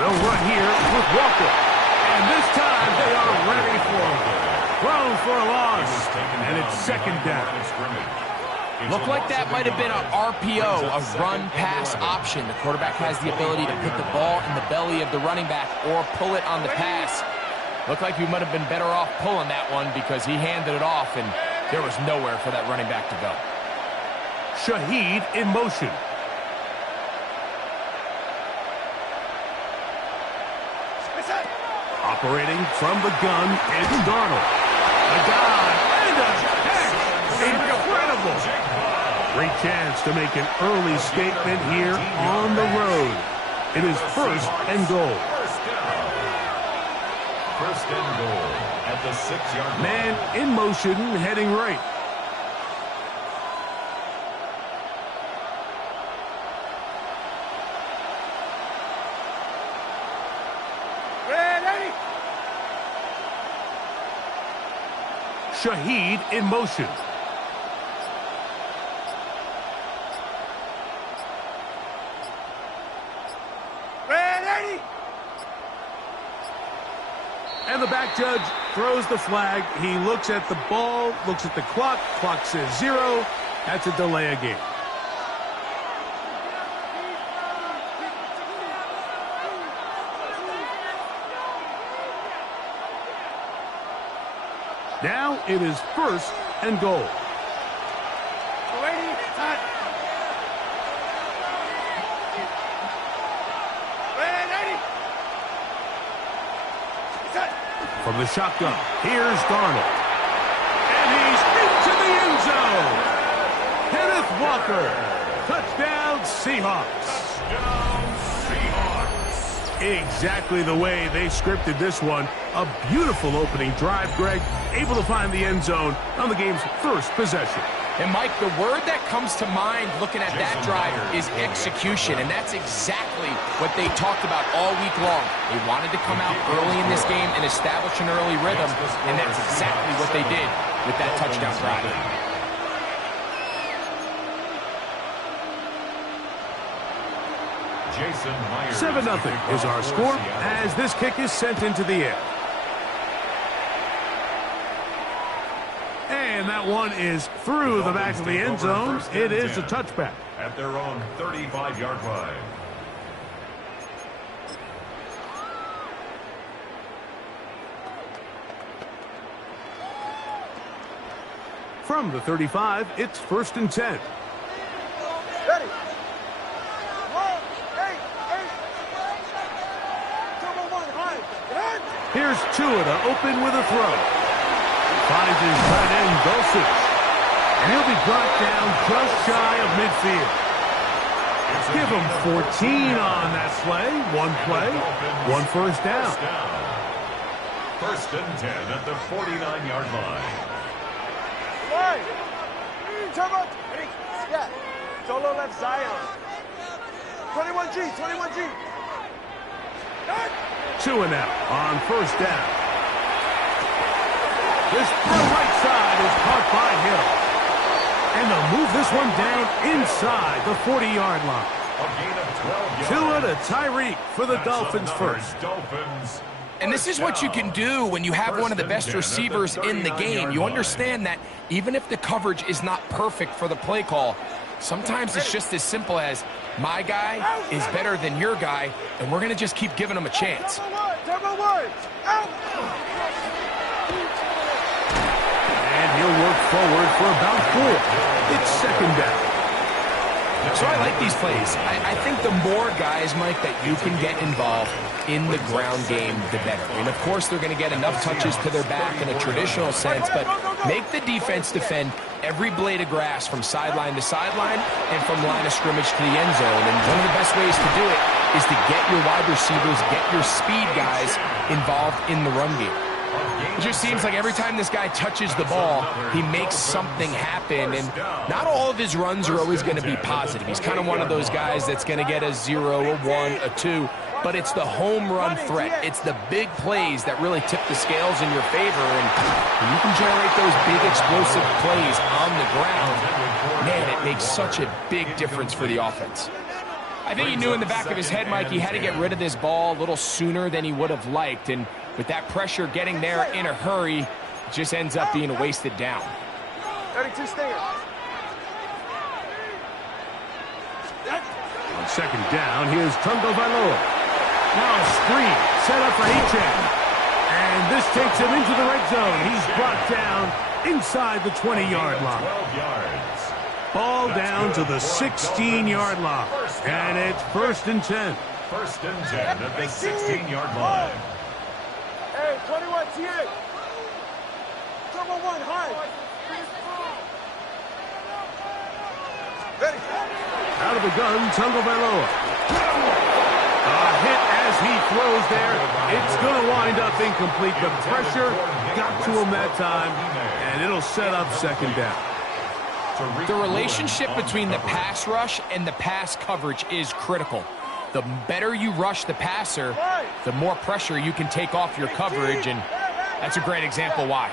They'll run here with Walker. And this time they are ready for him. Thrown for a loss. And it's 2nd down. Looked like that might have been an RPO, a run-pass option. The quarterback has the ability to put the ball in the belly of the running back or pull it on the pass. Looked like he might have been better off pulling that one because he handed it off, and there was nowhere for that running back to go. Shaheed in motion. Operating from the gun, it's Darnold. A dive and a catch. Incredible. Great chance to make an early statement here on the road. It is 1st and goal. First and goal at the 6-yard line. Man in motion, heading right. Shaheed in motion. Ready? And the back judge throws the flag. He looks at the ball, looks at the clock. Clock says 0. That's a delay of game. Now it is 1st and goal. From the shotgun, here's Darnold. And he's into the end zone. Kenneth Walker. Touchdown, Seahawks. Touchdown, Seahawks. Exactly the way they scripted this one. A beautiful opening drive, Greg. Able to find the end zone on the game's 1st possession. And, Mike, the word that comes to mind looking at that drive is execution, and that's exactly what they talked about all week long. They wanted to come out early in this game and establish an early rhythm, and that's exactly what they did with that touchdown drive. 7-0 is our score as this kick is sent into the air. And that one is through the back of the end zone. It is a touchback. At their own 35-yard line. From the 35, it's 1st and 10. Ready? Here's Tua to open with a throw. Finds his tight end, Dulcich. And he'll be brought down just shy of midfield. Give him 14 on that play. One play, 1 first down. 1st and 10 at the 49-yard line. Turbo. Ready? Yeah. Solo left Zion. 21G. 21G. Tua now on 1st down. This right side is caught by Hill. And they'll move this one down inside the 40-yard line. A gain of 12 yards. Tua to Tyreek for the Dolphins first. Dolphins. And this is what you can do when you have one of the best receivers in the game. You understand that even if the coverage is not perfect for the play call, sometimes it's just as simple as my guy is better than your guy, and we're going to just keep giving him a chance. And he'll work forward for about 4. It's second down. So I like these plays. I think the more guys, Mike, that you can get involved in the ground game, the better. And, of course, they're going to get enough touches to their back in a traditional sense, but make the defense defend every blade of grass from sideline to sideline and from line of scrimmage to the end zone. And one of the best ways to do it is to get your wide receivers, get your speed guys involved in the run game. It just seems like every time this guy touches the ball, he makes something happen, and not all of his runs are always going to be positive. He's kind of one of those guys that's going to get a 0, a 1, a 2, but it's the home run threat. It's the big plays that really tip the scales in your favor, and when you can generate those big explosive plays on the ground, man, it makes such a big difference for the offense. I think he knew in the back of his head, Mike, he had to get rid of this ball a little sooner than he would have liked, and with that pressure getting there in a hurry, it just ends up being a wasted down. 32 stingers. On second down, here's Gtowncapp. Now a screen set up for Gtowncapp. And this takes him into the red zone. He's brought down inside the 20-yard line. 12 yards. Ball down to the 16-yard line. And it's 1st and 10. 1st and 10 at the 16-yard line. Hey, 21 TA. Double 1 high. Ready. Out of the gun, Gtowncapp. A hit as he throws there. It's going to wind up incomplete. The pressure got to him that time, and it'll set up second down. The relationship between the pass rush and the pass coverage is critical. The better you rush the passer, the more pressure you can take off your coverage, and that's a great example why.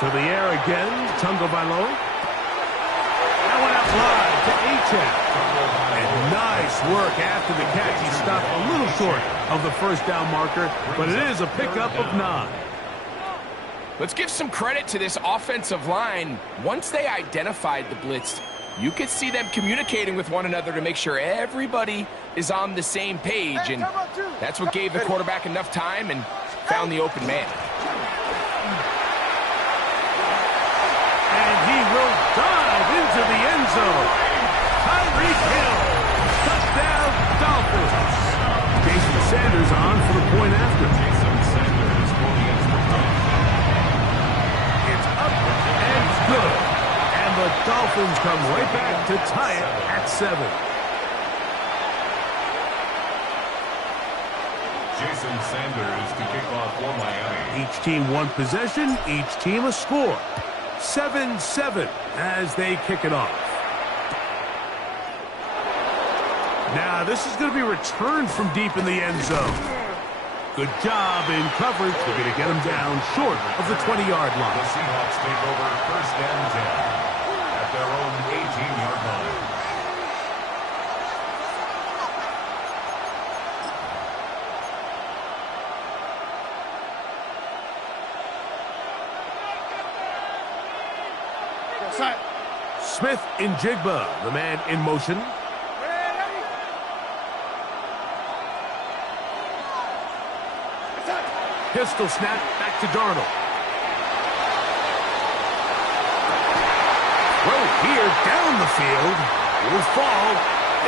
To the air again, Gtowncapp. That went out wide to Gtowncapp. And nice work after the catch. He stopped a little short of the first down marker, but it is a pickup of 9. Let's give some credit to this offensive line. Once they identified the blitz, you could see them communicating with one another to make sure everybody is on the same page, and that's what gave the quarterback enough time and found the open man. And he will dive into the end zone. Tyreek Hill. Touchdown, Dolphins. Jason Sanders on for the point after. Jason Sanders for the extra point. It's up and good. And the Dolphins come right back to tie it at 7. Jason Sanders to kick off for Miami. Each team one possession, each team a score. 7-7 as they kick it off. Now this is going to be returned from deep in the end zone. Good job in coverage. They're going to get him down short of the 20-yard The line. Seahawks take over 1st and 10 at their own 18-yard line. Smith in Jigba, the man in motion. Pistol snap back to Darnold. Throw here down the field. Will fall.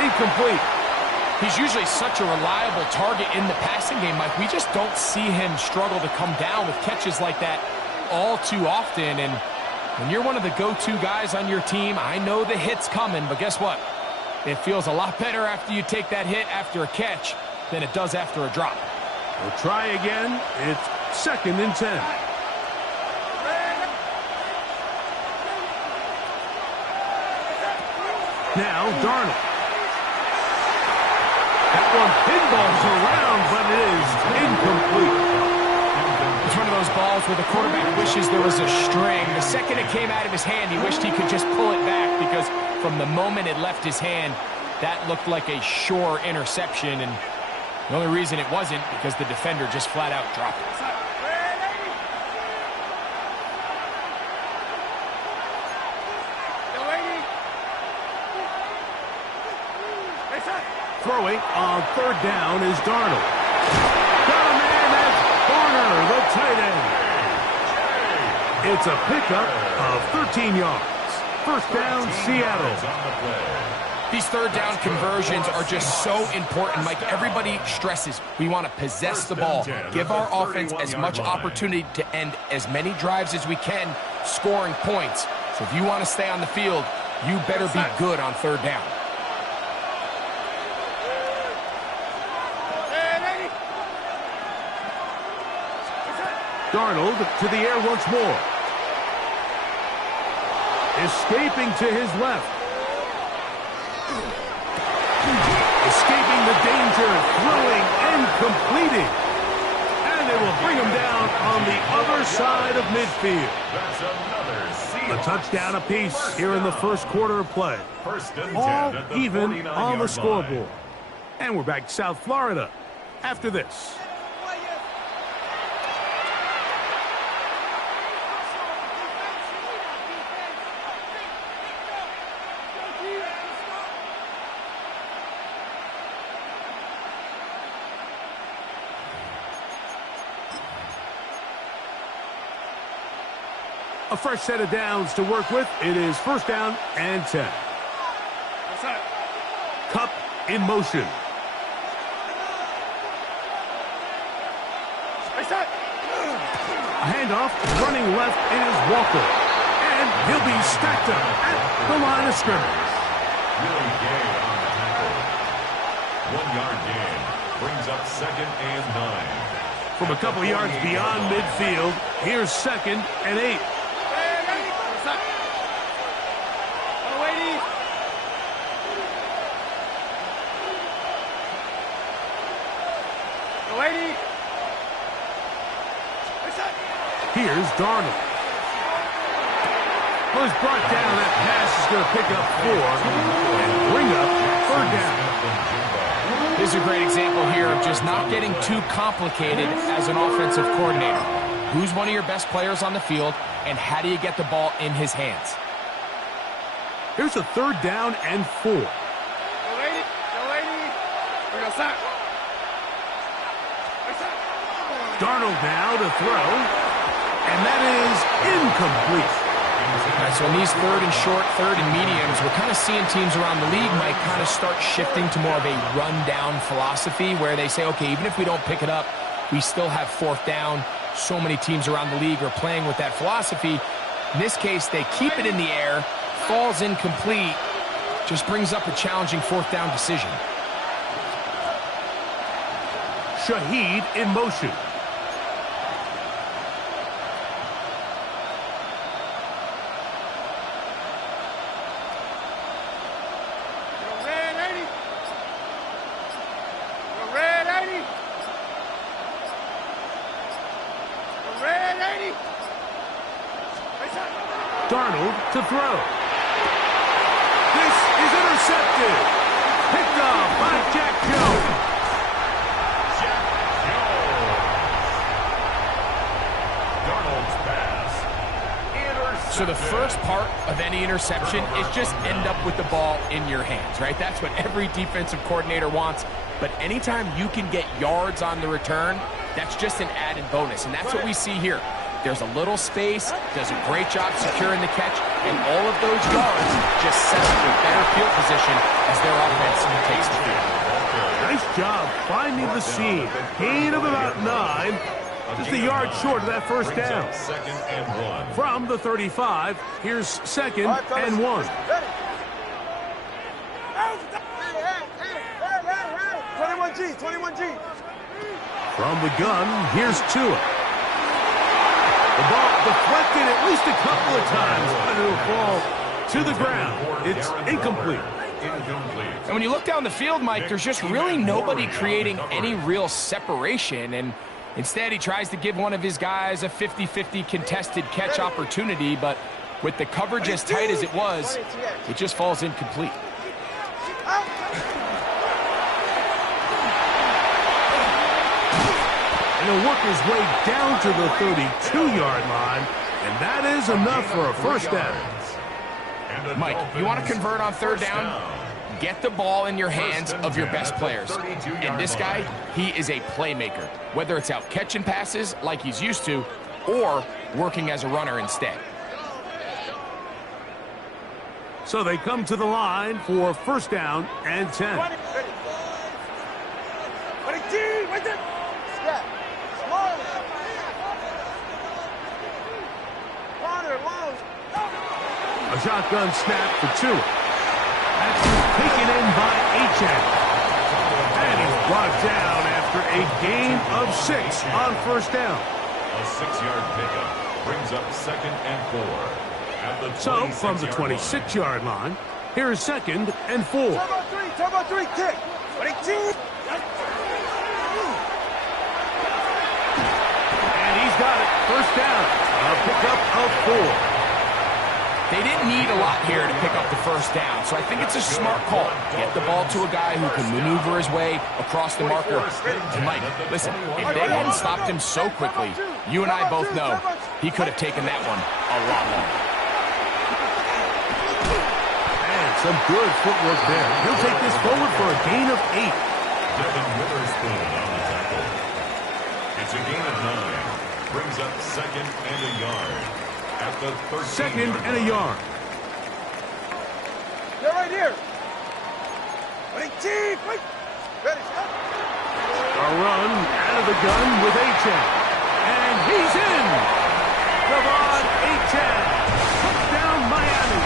Incomplete. He's usually such a reliable target in the passing game, Mike. We just don't see him struggle to come down with catches like that all too often. And when you're one of the go-to guys on your team, I know the hit's coming, but guess what? It feels a lot better after you take that hit after a catch than it does after a drop. We'll try again. It's 2nd and 10. Now Darnold. That one pinballs around, but it is incomplete. It's one of those balls where the quarterback wishes there was a string. The second it came out of his hand, he wished he could just pull it back, because from the moment it left his hand, that looked like a sure interception. And The only reason it wasn't because the defender just flat out dropped it. Throwing on third down is Darnold. Got a man, that's Garner, the tight end. It's a pickup of 13 yards. First down, Seattle. These third down conversions are just so important. Mike, everybody stresses we want to possess the ball, give our offense as much opportunity to end as many drives as we can, scoring points. So if you want to stay on the field, you better be good on third down. Darnold to the air once more. Escaping to his left. Escaping the danger, throwing and completing. And they will bring him down on the other side of midfield. A touchdown apiece here in the first quarter of play. All even on the scoreboard. And we're back to South Florida after this. A fresh set of downs to work with. It is first down and 10. Kupp in motion. A handoff, running left is Walker. And he'll be stacked up at the line of scrimmage. Really gain on the tackle. 1 yard gain brings up second and 9. From a couple yards beyond midfield, here's second and 8. Here's Darnold. Was brought down. That pass is going to pick up 4 and bring up third down. This is a great example here of just not getting too complicated as an offensive coordinator. Who's one of your best players on the field, and how do you get the ball in his hands? Here's a third down and 4. Darnold now to throw, and that is incomplete. Right, so in these third and short, third and mediums, we're kind of seeing teams around the league might kind of start shifting to more of a run-down philosophy where they say, okay, even if we don't pick it up, we still have fourth down. So many teams around the league are playing with that philosophy. In this case, they keep it in the air, falls incomplete, just brings up a challenging fourth down decision. Shaheed in motion. Darnold to throw. This is intercepted. Picked off by Jack Jones. Darnold's pass. So the first part of any interception is just end up with the ball in your hands, right? That's what every defensive coordinator wants. But anytime you can get yards on the return, that's just an added bonus. And that's what we see here. There's a little space, does a great job securing the catch, and all of those yards just set up a better field position as their offense takes the field. Nice job finding the seam. Gain of about 9. Just a yard short of that first down. Second and 1. From the 35, here's second and 1. 21G. From the gun, here's Tua. The ball deflected at least a couple of times, but it'll fall to the ground. It's incomplete. And when you look down the field, Mike, there's just really nobody creating any real separation. And instead, he tries to give one of his guys a 50-50 contested catch opportunity. But with the coverage as tight as it was, it just falls incomplete. he'll work his way down to the 32-yard line, and that is enough for a first down. Mike, you want to convert on third down? Get the ball in your hands of your best players. And this guy, he is a playmaker, whether it's out catching passes like he's used to or working as a runner instead. So they come to the line for first down and 10. 20, 22, wait there. Step. Slow. Corner, long. A shotgun snap for two. That's taken in by H.N. And he's brought down after a gain of 6 on first down. A 6-yard pickup brings up 2nd and 4. At the So from the 26-yard line, here's 2nd and 4. Turbo 3, kick. 22. And he's got it. First down. A pickup of 4. They didn't need a lot here to pick up the first down, so I think it's a smart call. Get the ball to a guy who can maneuver his way across the marker. And Mike, listen, if they hadn't stopped him so quickly, you and I both know he could have taken that one a lot longer. And some good footwork there. He'll take this forward for a gain of 8. Devin Witherspoon on the tackle. It's a gain of 9. Brings up 2nd and a yard. At the 2nd and a yard. They're right here. 22, quick. Ready, stop. A run out of the gun with H.N. And he's in. Devon H.N. Touchdown, Miami.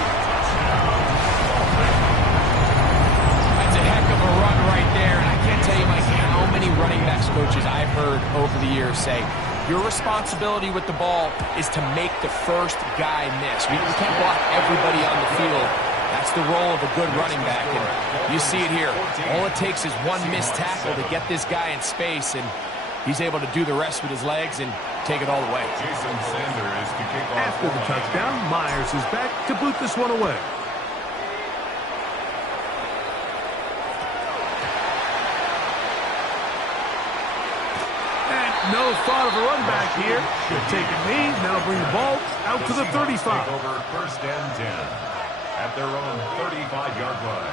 That's a heck of a run right there, and I can't tell you, Mike, how many running backs coaches I've heard over the years say, your responsibility with the ball is to make the first guy miss. We can't block everybody on the field. That's the role of a good running back, and you see it here. All it takes is one missed tackle to get this guy in space, and he's able to do the rest with his legs and take it all away. Jason Sanders to kick off. After the touchdown, Myers is back to boot this one away. No thought of a run back here. Should take a knee. Now bring the ball out to the 35. Take over 1st and 10 at their own 35-yard line.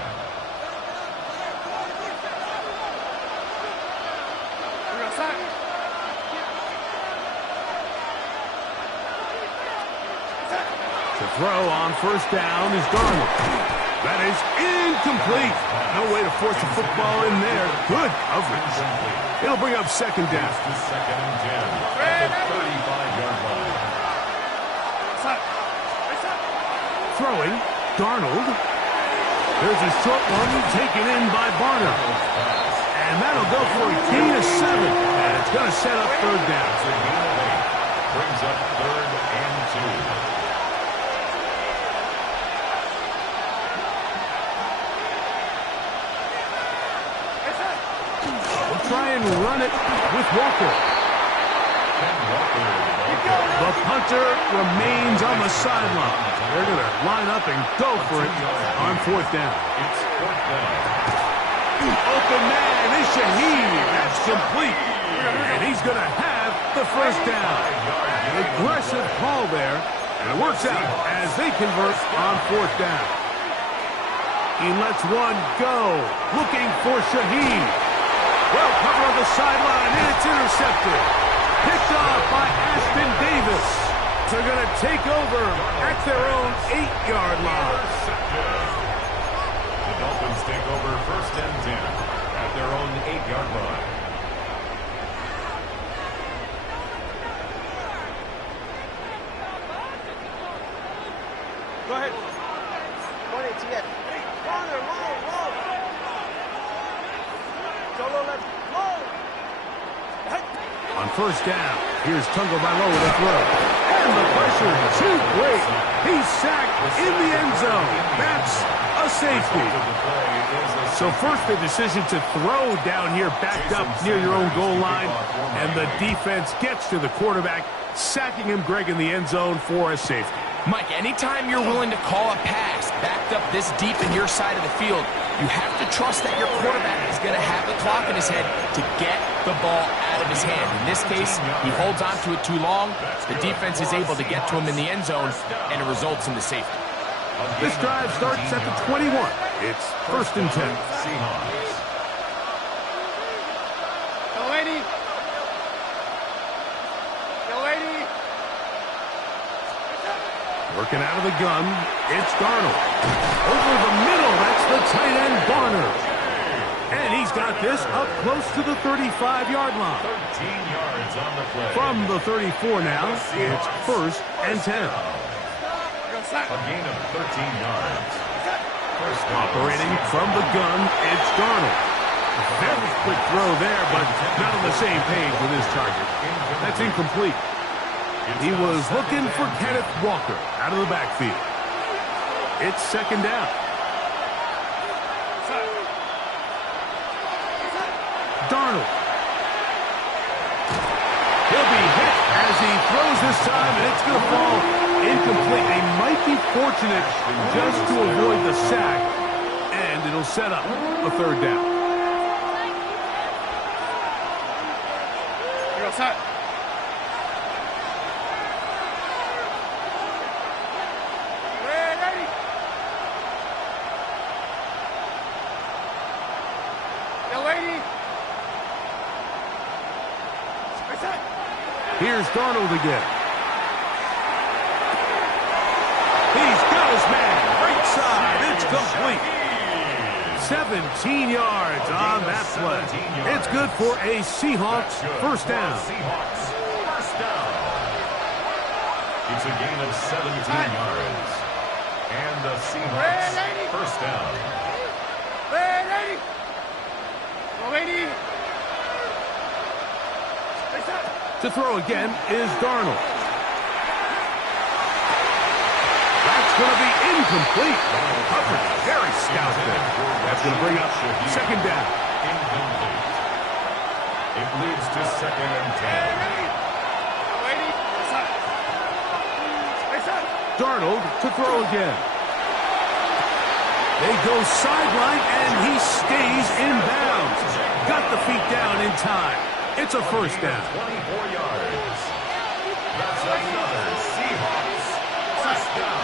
To throw on first down is Darnold. That is incomplete. No way to force the football in there. Good coverage. It'll bring up 2nd down. To 2nd and 10 at the 35-yard line. Throwing, Darnold. There's a short one taken in by Barner. And that'll go for a gain of 7. And it's going to set up 3rd down. It's a gain of 8. Brings up 3rd and 2. Try and run it with Walker. The punter remains on the sideline. They're going to line up and go for it on 4th down. It's 4th down. Open man is Shaheed. That's complete. And he's going to have the first down. Aggressive call there. And it works out as they convert on 4th down. He lets one go. Looking for Shaheed. Well covered on the sideline, and it's intercepted. Picked off by Ashton Davis. They're going to take over at their own 8-yard line. The Dolphins take over 1st and 10 at their own 8-yard line. Go ahead. 180, yeah. Corner, long. Solo left, long. On first down, here's Tagovailoa with a throw. And the pressure too great. He's sacked in the end zone. That's a safety. So first the decision to throw down here backed up near your own goal line. And the defense gets to the quarterback, sacking him, Greg, in the end zone for a safety. Mike, anytime you're willing to call a pass backed up this deep in your side of the field, you have to trust that your quarterback is going to have the clock in his head to get the the ball out of his hand. In this case, he holds on to it too long. The defense is able to get to him in the end zone, and it results in the safety. This drive starts at the 21. It's 1st and 10. Seahawks. Go, lady. Go, lady. Working out of the gun, it's Darnold. Over the middle, that's the tight end, Garner. And he's got this up close to the 35-yard line. 13 yards on the play. From the 34 now, it's 1st and 10. A gain of 13 yards. First down. Operating from the gun, it's Darnold. Very quick throw there, but not on the same page with his target. That's incomplete. He was looking for Kenneth Walker out of the backfield. It's 2nd down. Darnold. He'll be hit as he throws this time, and it's going to fall incomplete. They might be fortunate just to avoid the sack, and it'll set up a 3rd down. Here goes that. Here's Darnold again. He's got his man. Right side. It's complete. 17 yards on that play. It's good for a Seahawks 1st down. Seahawks first down. It's a gain of 17 yards. And the Seahawks 1st down. Lady. To throw again is Darnold. That's going to be incomplete. Coverage very stout there. That's going to bring up 2nd down. Incomplete. It leads to 2nd and 10. Darnold to throw again. They go sideline, and he stays in bounds. Got the feet down in time. It's a 1st down. 24 yards. That's another Seahawks 1st down.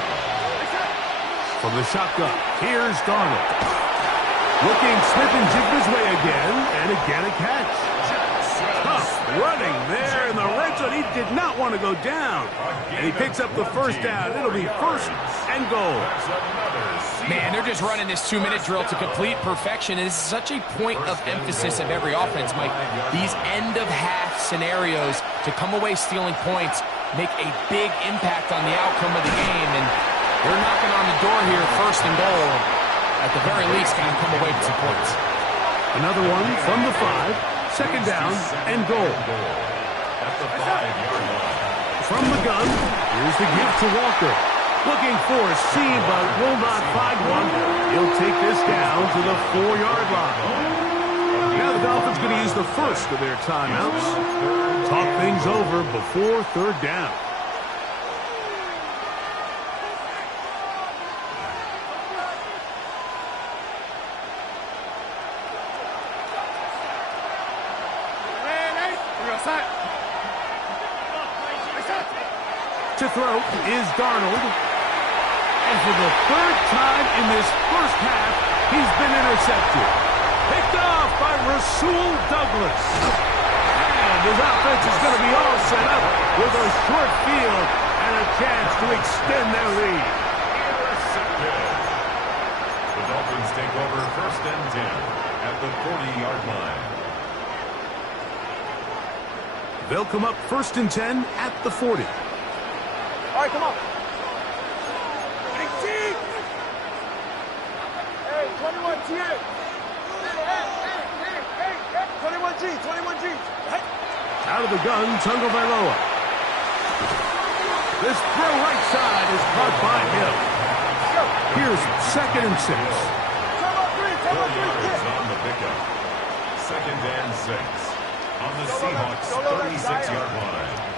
From the shotgun, here's Darnold. Looking Smith and Jigba's way again, and again a catch. Tough running there in the red zone. He did not want to go down. And he picks up the 1st down. It'll be 1st and goal. Man, they're just running this 2-minute drill to complete perfection. And this is such a point of emphasis of every offense, Mike. These end-of-half scenarios to come away stealing points make a big impact on the outcome of the game. And they're knocking on the door here, 1st and goal. At the very least, got to come away with some points. Another one from the 5. 2nd down and goal. At the 5-yard line. From the gun, here's the give to Walker. Looking for a seam, but will not find one. He'll take this down to the 4-yard line. Now the Dolphins going to use the first of their timeouts. Talk things over before 3rd down. To throw is Darnold. And for the 3rd time in this 1st half, he's been intercepted. Picked off by Rasul Douglas. And his offense is going to be all set up with a short field and a chance to extend their lead. Intercepted. The Dolphins take over 1st and 10 at the 40-yard line. They'll come up 1st and 10 at the 40. All right, come on. Hey, 21G. Hey, 21G. Out of the gun, Tagovailoa. This throw right side is caught by Hill. Here's 2nd and 6. 4 yards on the pickup. 2nd and 6 on the Seahawks 36-yard line.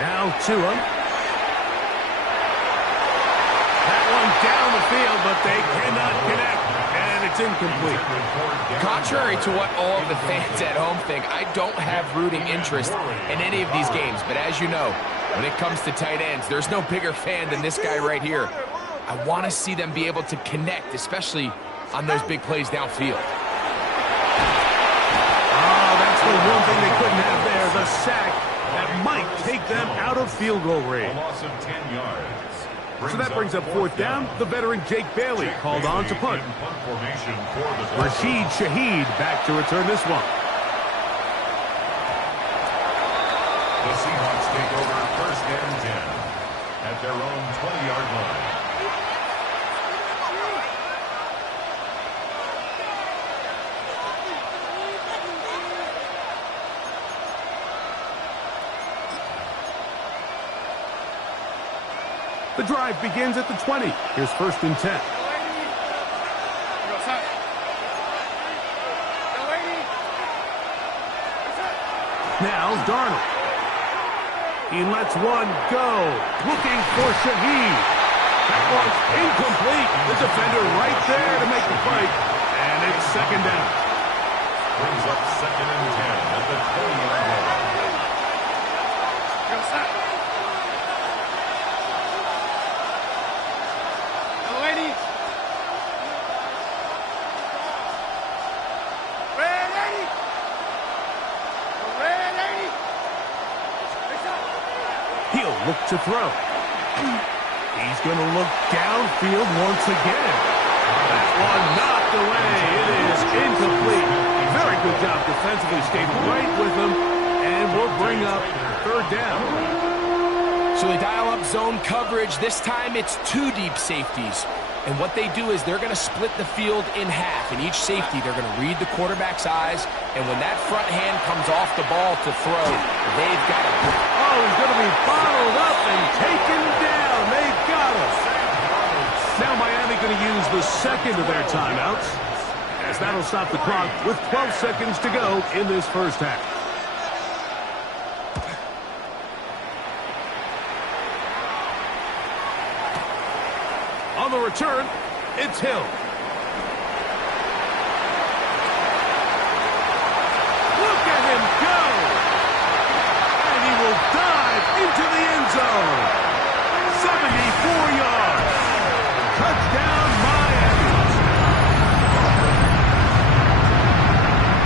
Now Tua. That one down the field, but they cannot connect. And it It's incomplete. Contrary to what all of the fans at home think, I don't have rooting interest in any of these games. But as you know, when it comes to tight ends, there's no bigger fan than this guy right here. I want to see them be able to connect, especially on those big plays downfield. Oh, that's the one thing they couldn't have there, the sack that might take them out of field goal range. A loss of 10 yards. So that brings up fourth down. The veteran Jake Bailey called on to punt. Rashid Shaheed back to return this one. The Seahawks take over first and 10 at their own 20-yard line. The drive begins at the 20. Here's first and 10. Now Darnold. He lets one go. Looking for Shaheed. That one's incomplete. The defender right there to make the fight. And it's second down. Brings up second and 10 at the 20-yard line. He'll look to throw. He's going to look downfield once again. That one knocked away. It is incomplete. Very good job defensively. Stayed right with him. And we'll bring up third down. So they dial up zone coverage. This time it's two deep safeties. And what they do is they're going to split the field in half. In each safety, they're going to read the quarterback's eyes. And when that front hand comes off the ball to throw, they've got it. Oh, he's going to be bottled up and taken down. They've got him. Now Miami going to use the second of their timeouts, as that'll stop the clock with 12 seconds to go in this first half. On the return, it's Hill. Look at him go! And he will dive into the end zone. 74 yards. Touchdown, Miami.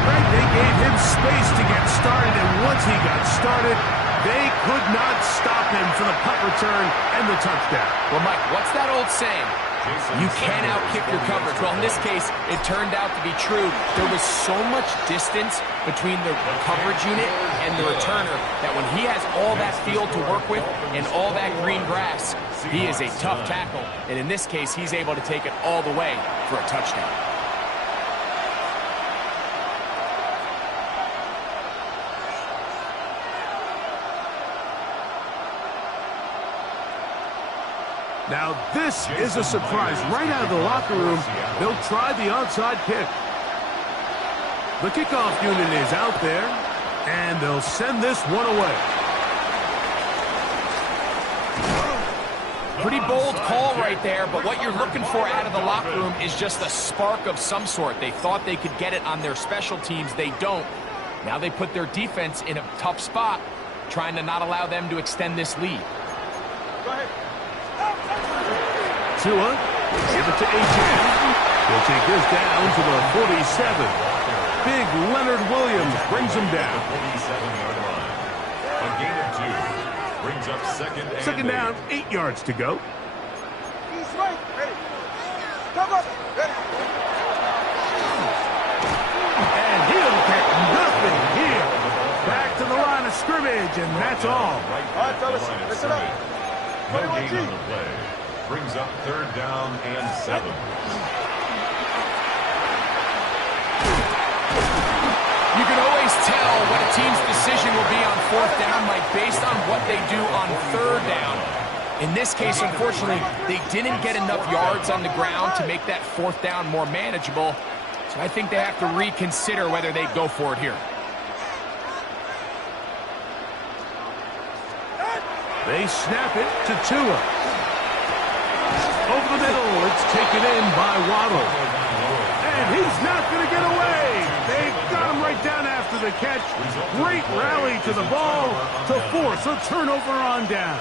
Right, they gave him space to get started, and once he got started, they could not stop him for the punt return and the touchdown. Well, Mike, what's that old saying? You can't outkick your coverage. Well, in this case, it turned out to be true. There was so much distance between the coverage unit and the returner that when he has all that field to work with and all that green grass, he is a tough tackle. And in this case, he's able to take it all the way for a touchdown. Now, this is a surprise. Right out of the locker room, they'll try the onside kick. The kickoff unit is out there, and they'll send this one away. Pretty bold call right there, but what you're looking for out of the locker room is just a spark of some sort. They thought they could get it on their special teams. They don't. Now they put their defense in a tough spot, trying to not allow them to extend this lead. Go ahead. Tua, give it to Etienne. He'll take this down to the 47. Big Leonard Williams brings him down. 47-yard line. A gain of 2. Brings up second down, 8 yards to go. He's right. Ready. Come up. Ready. And he'll get nothing here. Back to the line of scrimmage, and that's all. All right, fellas, listen up. No gain on the play. Brings up third down and 7. You can always tell what a team's decision will be on fourth down, Mike, based on what they do on third down. In this case, unfortunately, they didn't get enough yards on the ground to make that fourth down more manageable. So I think they have to reconsider whether they go for it here. They snap it to Tua. Over the middle, it's taken in by Waddle. And he's not going to get away. They got him right down after the catch. Great rally to the ball to force a turnover on down.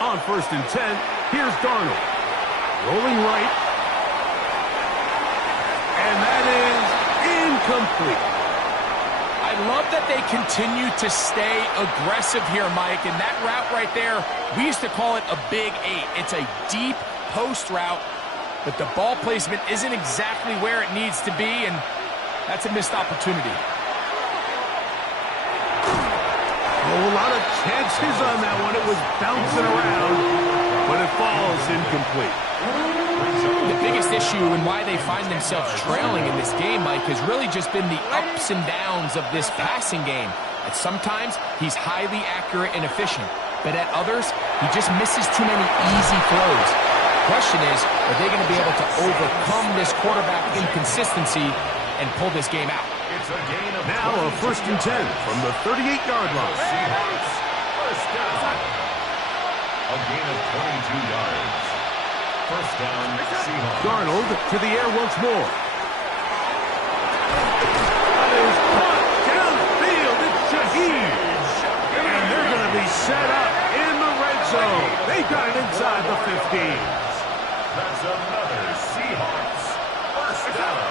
On 1st and 10, here's Darnold. Rolling right. And that is incomplete. I love that they continue to stay aggressive here, Mike. And that route right there, we used to call it a big 8. It's a deep post route, but the ball placement isn't exactly where it needs to be, and that's a missed opportunity. A lot of chances on that one. It was bouncing around, but it falls incomplete. The biggest issue and why they find themselves trailing in this game, Mike, has really just been the ups and downs of this passing game. At sometimes, he's highly accurate and efficient, but at others, he just misses too many easy throws. The question is, are they going to be able to overcome this quarterback inconsistency and pull this game out? Now a 1st and 10 from the 38-yard line. Seahawks, first down. A gain of 22 yards. First down, Seahawks. Darnold to the air once more. That is caught downfield. It's Shaheed. And they're going to be set up in the red zone. They got it inside the 15. That's another Seahawks first down.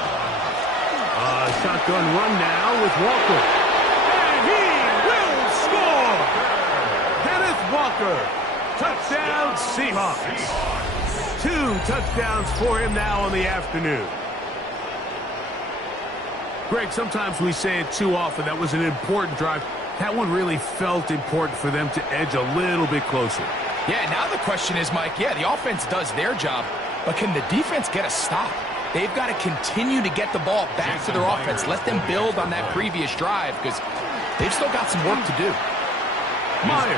Shotgun run now with Walker. And he will score! Kenneth Walker. Touchdown, Seahawks. 2 touchdowns for him now on the afternoon. Greg, sometimes we say it too often. That was an important drive. That one really felt important for them to edge a little bit closer. Yeah, now the question is, Mike, yeah, the offense does their job, but can the defense get a stop? They've got to continue to get the ball back to their offense. Let them build on that previous drive because they've still got some work to do. Myers,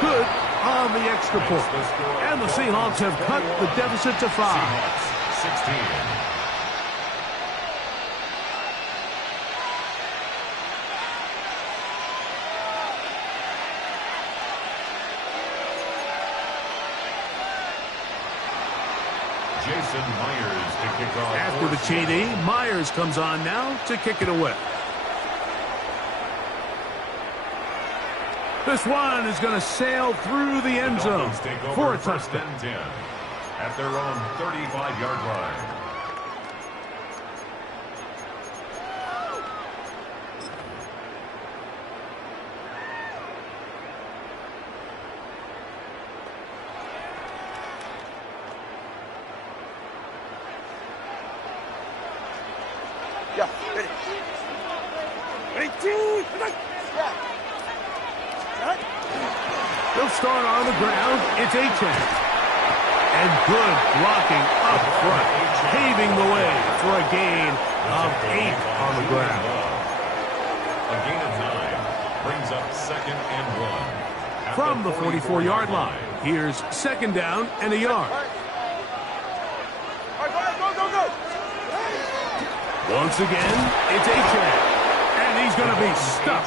good on the extra point. And the Seahawks have cut the deficit to 5. Seahawks, 16. Jason Myers to kick off. After the TD, Myers comes on now to kick it away. This one is going to sail through the end zone for a touchdown. At their own 35-yard line. Yeah, ready. Ready, two, yeah. They'll start on the ground. It's Gtowncapp. And good blocking up front, paving the way for a gain of 8 on the ground. A gain of 9 brings up 2nd and 1. From the 44-yard line, here's 2nd down and a yard. All right, go. Once again, it's Gtowncapp. And he's going to be stuck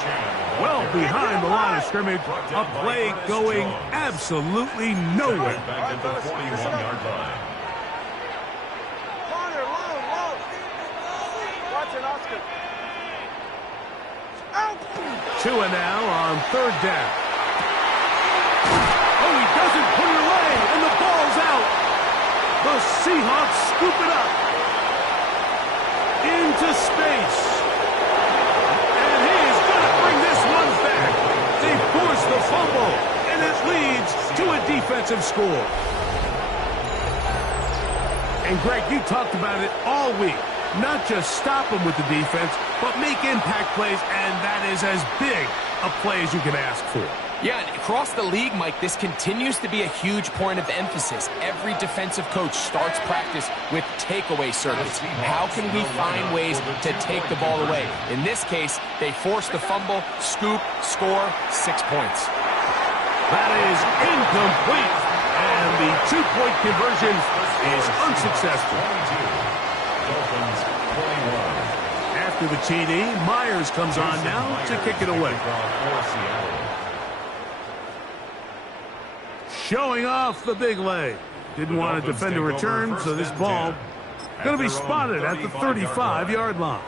well behind the line of scrimmage. A play going absolutely nowhere. Back at the 41-yard line. Corner, low. Watch it, Oscar. Out! Tua now on 3rd down. Oh, he doesn't put it away, and the ball's out. The Seahawks scoop it up into space. And he is going to bring this one back. They force the fumble, and it leads to a defensive score. And Greg, you talked about it all week. Not just stop them with the defense, but make impact plays, and that is as big a play as you can ask for. Yeah, and across the league, Mike, this continues to be a huge point of emphasis. Every defensive coach starts practice with takeaway service. How can we find ways to take the ball away? In this case, they force the fumble, scoop, score, 6 points. That is incomplete, and the 2-point conversion is unsuccessful. 22. Dolphins 21. After the TD, Myers comes on now to kick it away. Showing off the big leg. Didn't want to defend a return, so this ball going to be spotted at the 35-yard line.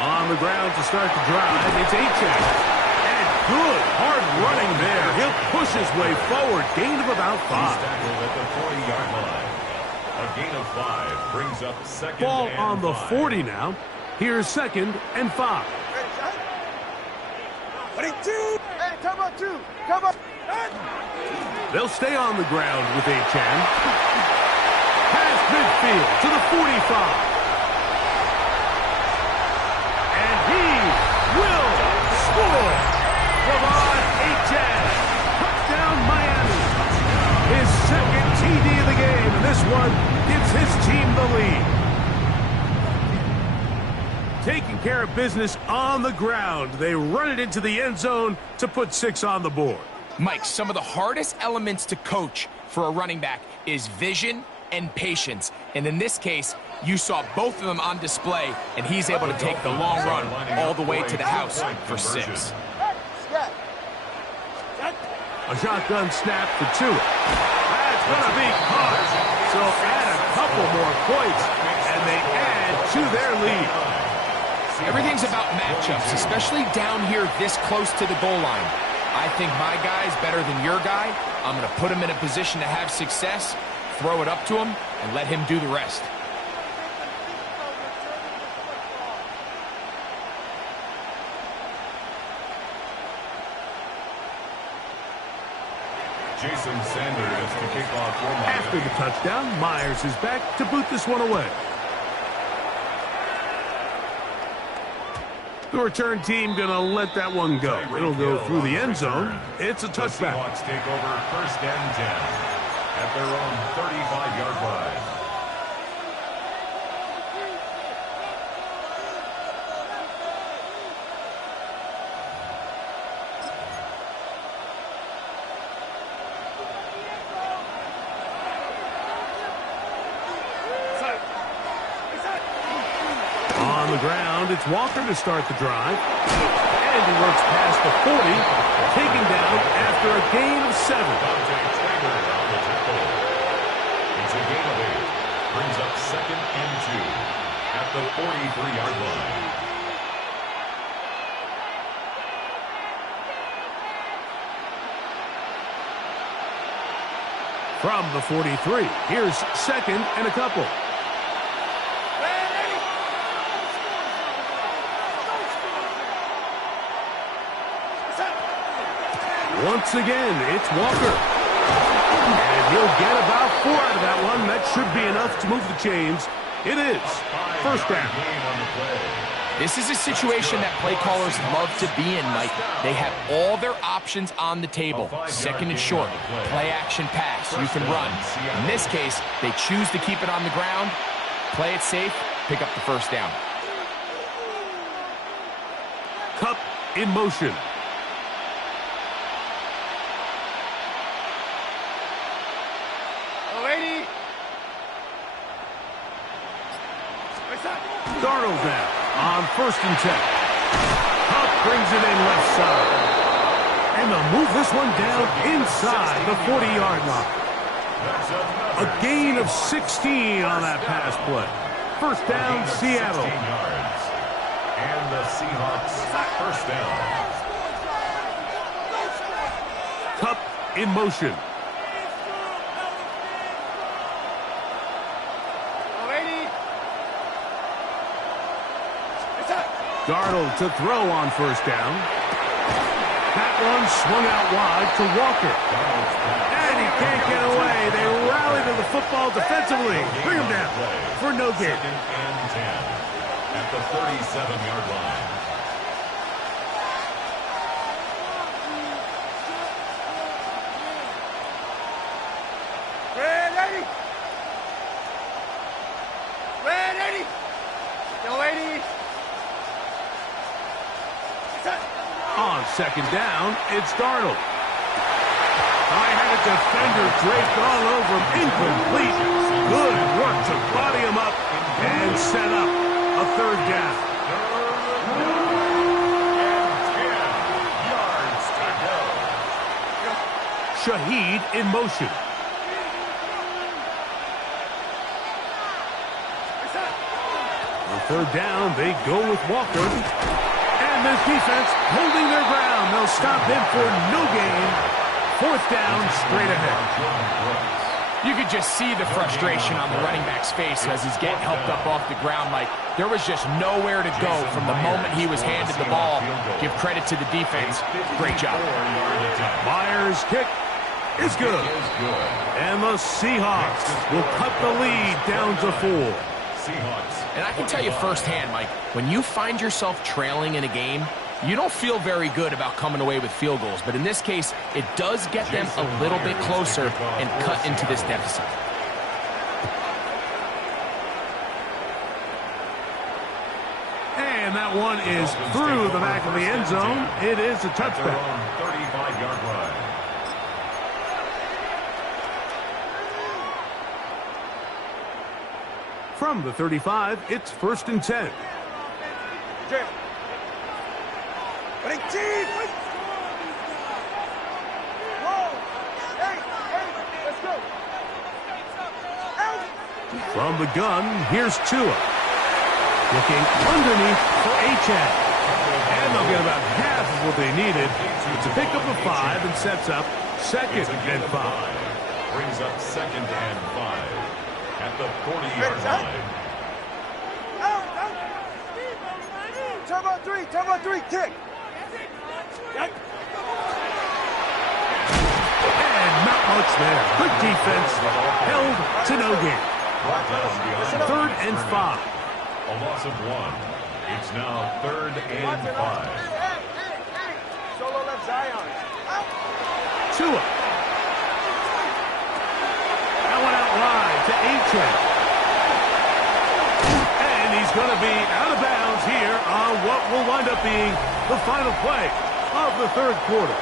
On the ground to start the drive, it's Gtowncapp. And good, hard running there. He'll push his way forward. Gain of about 5. At the 40-yard line. A gain of 5 brings up second Ball and on the 5. 40 now. Here's 2nd and 5. Hey, come on, 2. Come on. They'll stay on the ground with Gtowncapp. Past midfield to the 45. And he will score. Lamar Gtowncapp. Touchdown Miami. His 2nd TD of the game, and this one gives his team the lead. Taking care of business on the ground. They run it into the end zone to put 6 on the board. Mike, some of the hardest elements to coach for a running back is vision and patience. And in this case, you saw both of them on display, and he's able to take the long run all the way to the house for 6. A shotgun snap for 2. That's going to be caught. So add a couple more points, and they add to their lead. Everything's about matchups, especially down here this close to the goal line. I think my guy's better than your guy. I'm going to put him in a position to have success, throw it up to him, and let him do the rest. Jason Sanders to kick off for Miami. After the touchdown, Myers is back to boot this one away. The return team going to let that one go. It'll go through the end zone. It's a touchback. The Seahawks take over 1st and 10 at their own 35-yard line. On the ground, it's Walker to start the drive. And he works past the 40, taken down after a gain of 7. It's a gain of 8. Brings up 2nd and 2 at the 43-yard line. From the 43, here's 2nd and a couple. Once again, it's Walker. And he'll get about 4 out of that one. That should be enough to move the chains. It is 1st down. This is a situation that play callers love to be in, Mike. They have all their options on the table. 2nd and short, play action pass, you can run. In this case, they choose to keep it on the ground, play it safe, pick up the 1st down. Cup in motion. Darnold now on 1st and 10. Cup brings it in left side. And they'll move this one down inside the 40-yard line. A gain of 16 on that pass play. 1st down, Seattle. And the Seahawks 1st down. Cup in motion. Darnold to throw on 1st down. That one swung out wide to Walker. And he can't get away. They rally to the football defensively. Bring him down for no gain. 2nd and 10 at the 37-yard line. On 2nd down, it's Darnold. I had a defender draped all over him. Incomplete. Good work to body him up and set up a third down. 10 yards to go. Shaheed in motion. On third down, they go with Walker. And this defense holding their ground. They'll stop him for no gain. Fourth down, straight ahead. You could just see the frustration on the running back's face as he's getting helped up off the ground. Like, there was just nowhere to go from the moment he was handed the ball. Give credit to the defense. Great job. Myers' kick is good. And the Seahawks will cut the lead down to 4. And I can tell you firsthand, Mike, when you find yourself trailing in a game, you don't feel very good about coming away with field goals. But in this case, it does get them a little bit closer and cut into this deficit. And that one is through the back of the end zone. It is a touchback. 35-yard line. From the 35, it's 1st and 10. Jim. Winning team. Whoa. Hey, let's go. Out. From the gun, here's Tua. Looking underneath for Achane. And they'll get about half of what they needed. It's a pickup of 5 and sets up 2nd and 5. Brings up 2nd and 5 at the 40-yard line. Out. Turbo 3, kick. And not much there. Good defense. Held to no gain. 3rd and 5. A loss of 1. It's now 3rd and 5. Solo left Zion. Tua. That one out wide to Achane. And he's going to be out of bounds here on what will wind up being the final play of the 3rd quarter.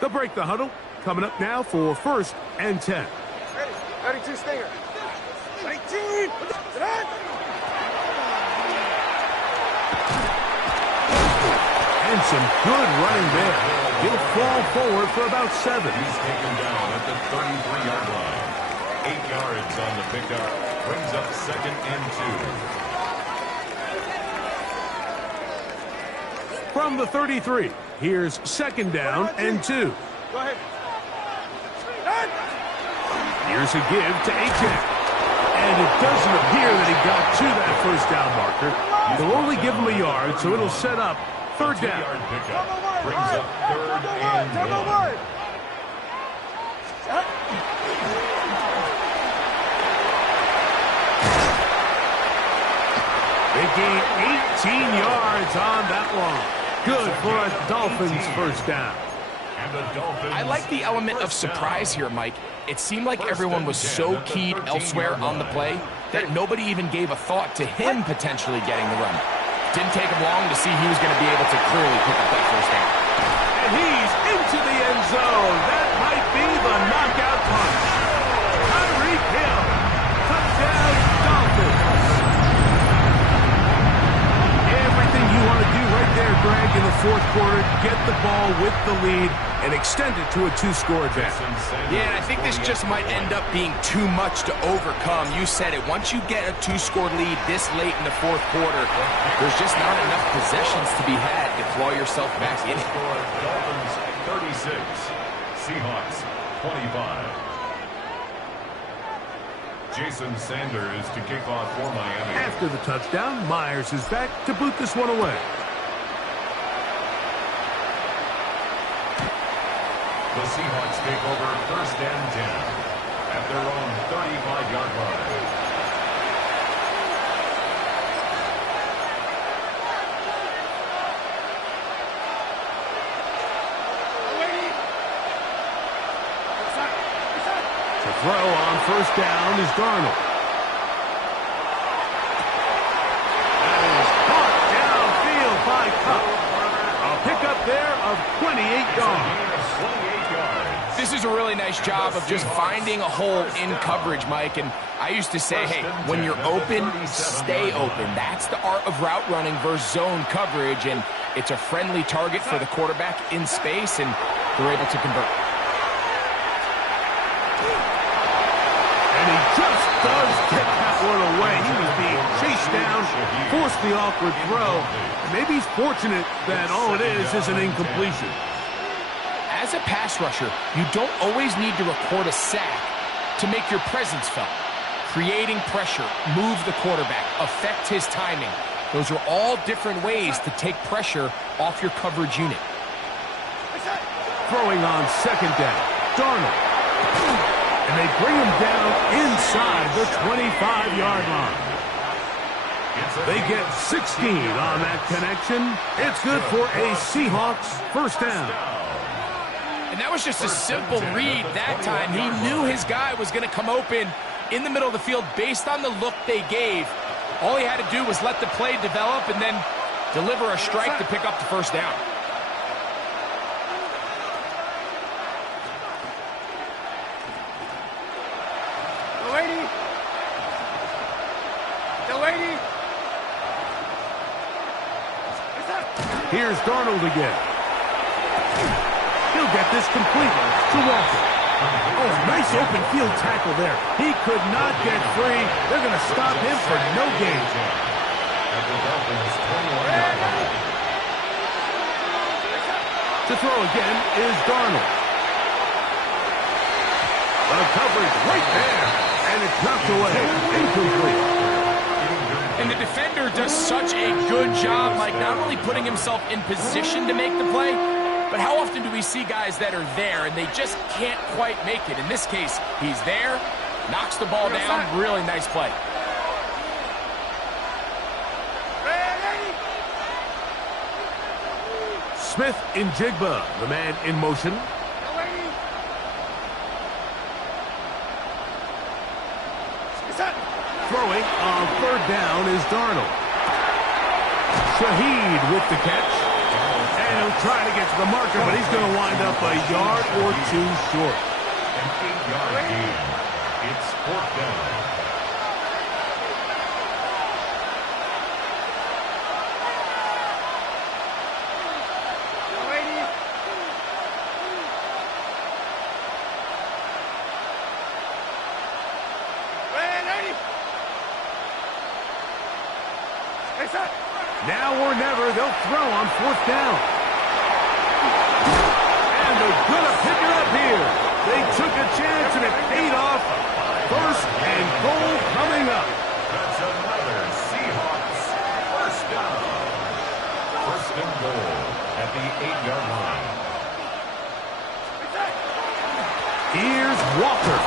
They'll break the huddle. Coming up now for 1st and 10. Ready. 32 Stinger. 19. And some good running there. He'll fall forward for about 7. He's taken down at the 33-yard line. 8 yards on the pickup. Brings up 2nd and 2. From the 33, here's 2nd down and 2. Go ahead. Here's a give to Achane. And it doesn't appear that he got to that 1st down marker. They'll only give him a yard, so it'll set up 3rd down. 2-yard pickup. Brings up 3rd and 1. They gain 18 yards on that one. Good for a Dolphins 1st down. I like the element of surprise here, Mike. It seemed like everyone was so keyed elsewhere on the play that nobody even gave a thought to him potentially getting the run. Didn't take him long to see he was going to be able to clearly pick up that 1st down. And he's into the end zone. That might be the knockout punch. Tyreek Hill. Touchdown, Dolphins. Everything you want to do right there, Greg, in the 4th quarter. Get the ball with the lead and extend it to a 2-score advantage. Yeah, and I think this just might end up being too much to overcome. You said it. Once you get a 2-score lead this late in the 4th quarter, there's just not enough possessions to be had to claw yourself back in it. Dolphins 36, Seahawks 25. Jason Sanders to kick off for Miami. After the touchdown, Myers is back to boot this one away. The Seahawks take over 1st and 10 at their own 35-yard line. throw on first down is Darnold. That is caught downfield by Kupp. A pickup there of 28 yards. This is a really nice job of just finding a hole in coverage, Mike. And I used to say, hey, when you're open, stay open. That's the art of route running versus zone coverage. And it's a friendly target for the quarterback in space, and they're able to convert. And he just does get that one away. He was being chased down, forced the awkward throw. And maybe he's fortunate that all it is an incompletion. As a pass rusher, you don't always need to record a sack to make your presence felt. Creating pressure, move the quarterback, affect his timing. Those are all different ways to take pressure off your coverage unit. Throwing on second down, Darnold. And they bring him down inside the 25-yard line. They get 16 on that connection. It's good for a Seahawks first down. And that was just a simple read that time. He knew his guy was going to come open in the middle of the field based on the look they gave. All he had to do was let the play develop and then deliver a strike to pick up the first down. Here's Darnold again. He'll get this complete to Walker. Oh, nice open field tackle there. He could not get free. They're going to stop him for no gain. To throw again is Darnold. The coverage right there. And it's knocked away. Incomplete. And the defender does such a good job, like not only putting himself in position to make the play, but how often do we see guys that are there and they just can't quite make it? In this case, he's there, knocks the ball down, really nice play. Smith in Jigba, the man in motion. Throwing on third down is Darnold. Shaheed with the catch. And he'll try to get to the marker, but he's going to wind up a yard or two short. An 8-yard gain. It's fourth down. Now or never, they'll throw on fourth down. And they're going to pick it up here. They took a chance and it paid off. First and goal coming up. That's another Seahawks first down. First and goal at the 8-yard line. Here's Walker.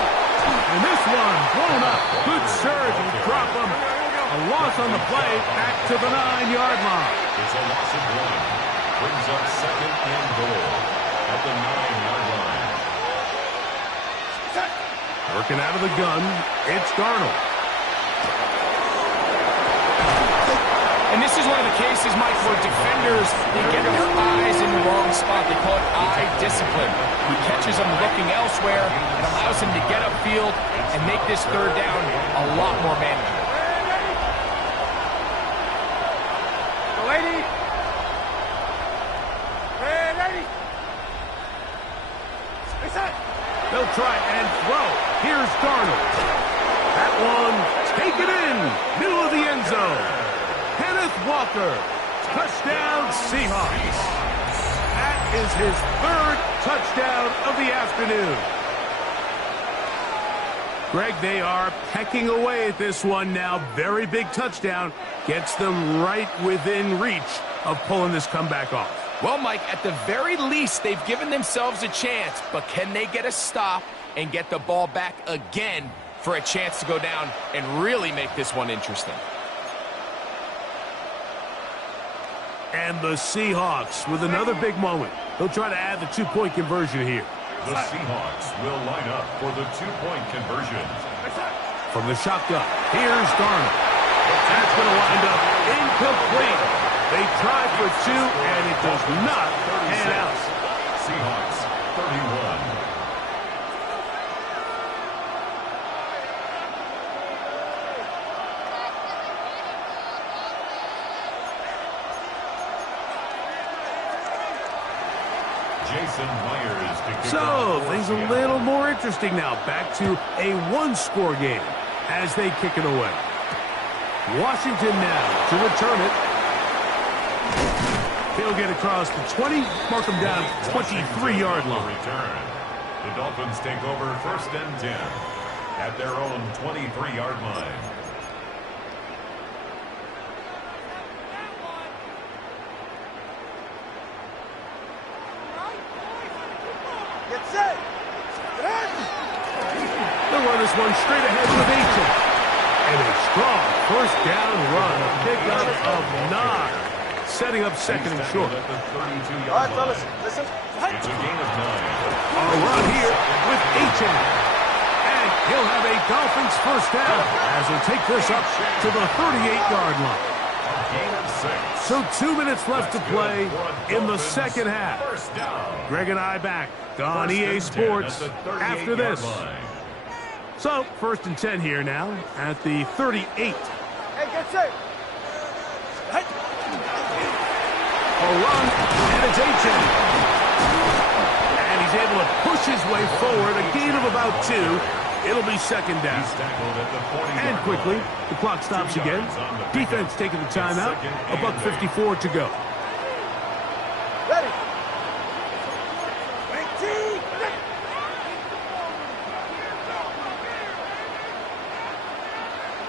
And this one blown up. Good surge and drop him. A loss on the play, back to the 9-yard line. It's a loss of 1. Brings up second and goal at the 9-yard line. Working out of the gun, it's Darnold. And this is one of the cases, Mike, where defenders, they get their eyes in the wrong spot. They call it eye discipline. He catches them looking elsewhere. It allows him to get upfield and make this third down a lot more manageable. They'll try and throw. Here's Darnold. That one taken in. Middle of the end zone. Kenneth Walker. Touchdown Seahawks. That is his third touchdown of the afternoon. Greg, they are pecking away at this one now. Very big touchdown. Gets them right within reach of pulling this comeback off. Well, Mike, at the very least, they've given themselves a chance, but can they get a stop and get the ball back again for a chance to go down and really make this one interesting? And the Seahawks with another big moment. They'll try to add the 2-point conversion here. The Seahawks will line up for the two-point conversion. From the shotgun, here's Darnold. That's going to wind up incomplete. They tried for two, and it does not pan out. Seahawks 31. So, things a little more interesting now. Back to a one-score game as they kick it away. Washington now to return it. He'll get across the 20, mark him down 23-yard line. Return. The Dolphins take over 1st and 10 at their own 23-yard line. They'll run this one straight ahead with Aiken. And a strong first down run, a pickup of 9, setting up second and short. All right, fellas, listen. It's a gain of 9. A run here with Aiken. And he'll have a Dolphins first down as they take this up to the 38-yard line. Gain of 6. So 2 minutes left to play in the second half. Greg and I back on EA Sports after this. So, 1st and 10 here now at the 38. Hey, get safe. A run, and it's Aiken. And he's able to push his way forward, a gain of about 2. It'll be second down. And quickly, the clock stops again. Defense taking the timeout. $1:54 to go. Ready.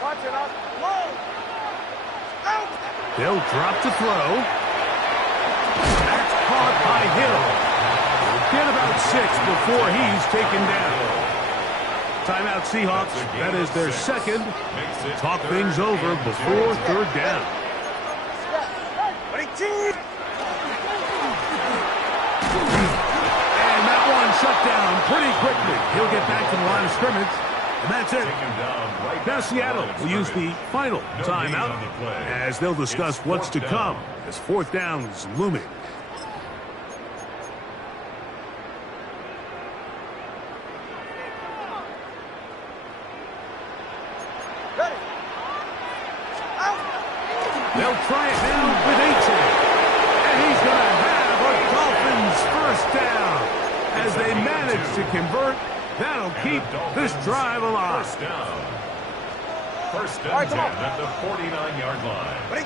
Watch it out. Low. Out. They'll drop to throw. That's caught by Hill. He'll get about 6 before he's taken down. Timeout Seahawks. That is their second. Talk things over before 3rd down. And that one shut down pretty quickly. He'll get back to the line of scrimmage. And that's it. Now Seattle will use the final timeout as they'll discuss what's to come as 4th down is looming. They'll try it now with Aiken. And he's going to have a Dolphins first down as they manage to convert. That'll keep this drive alive. First and 10 at the 49-yard line. A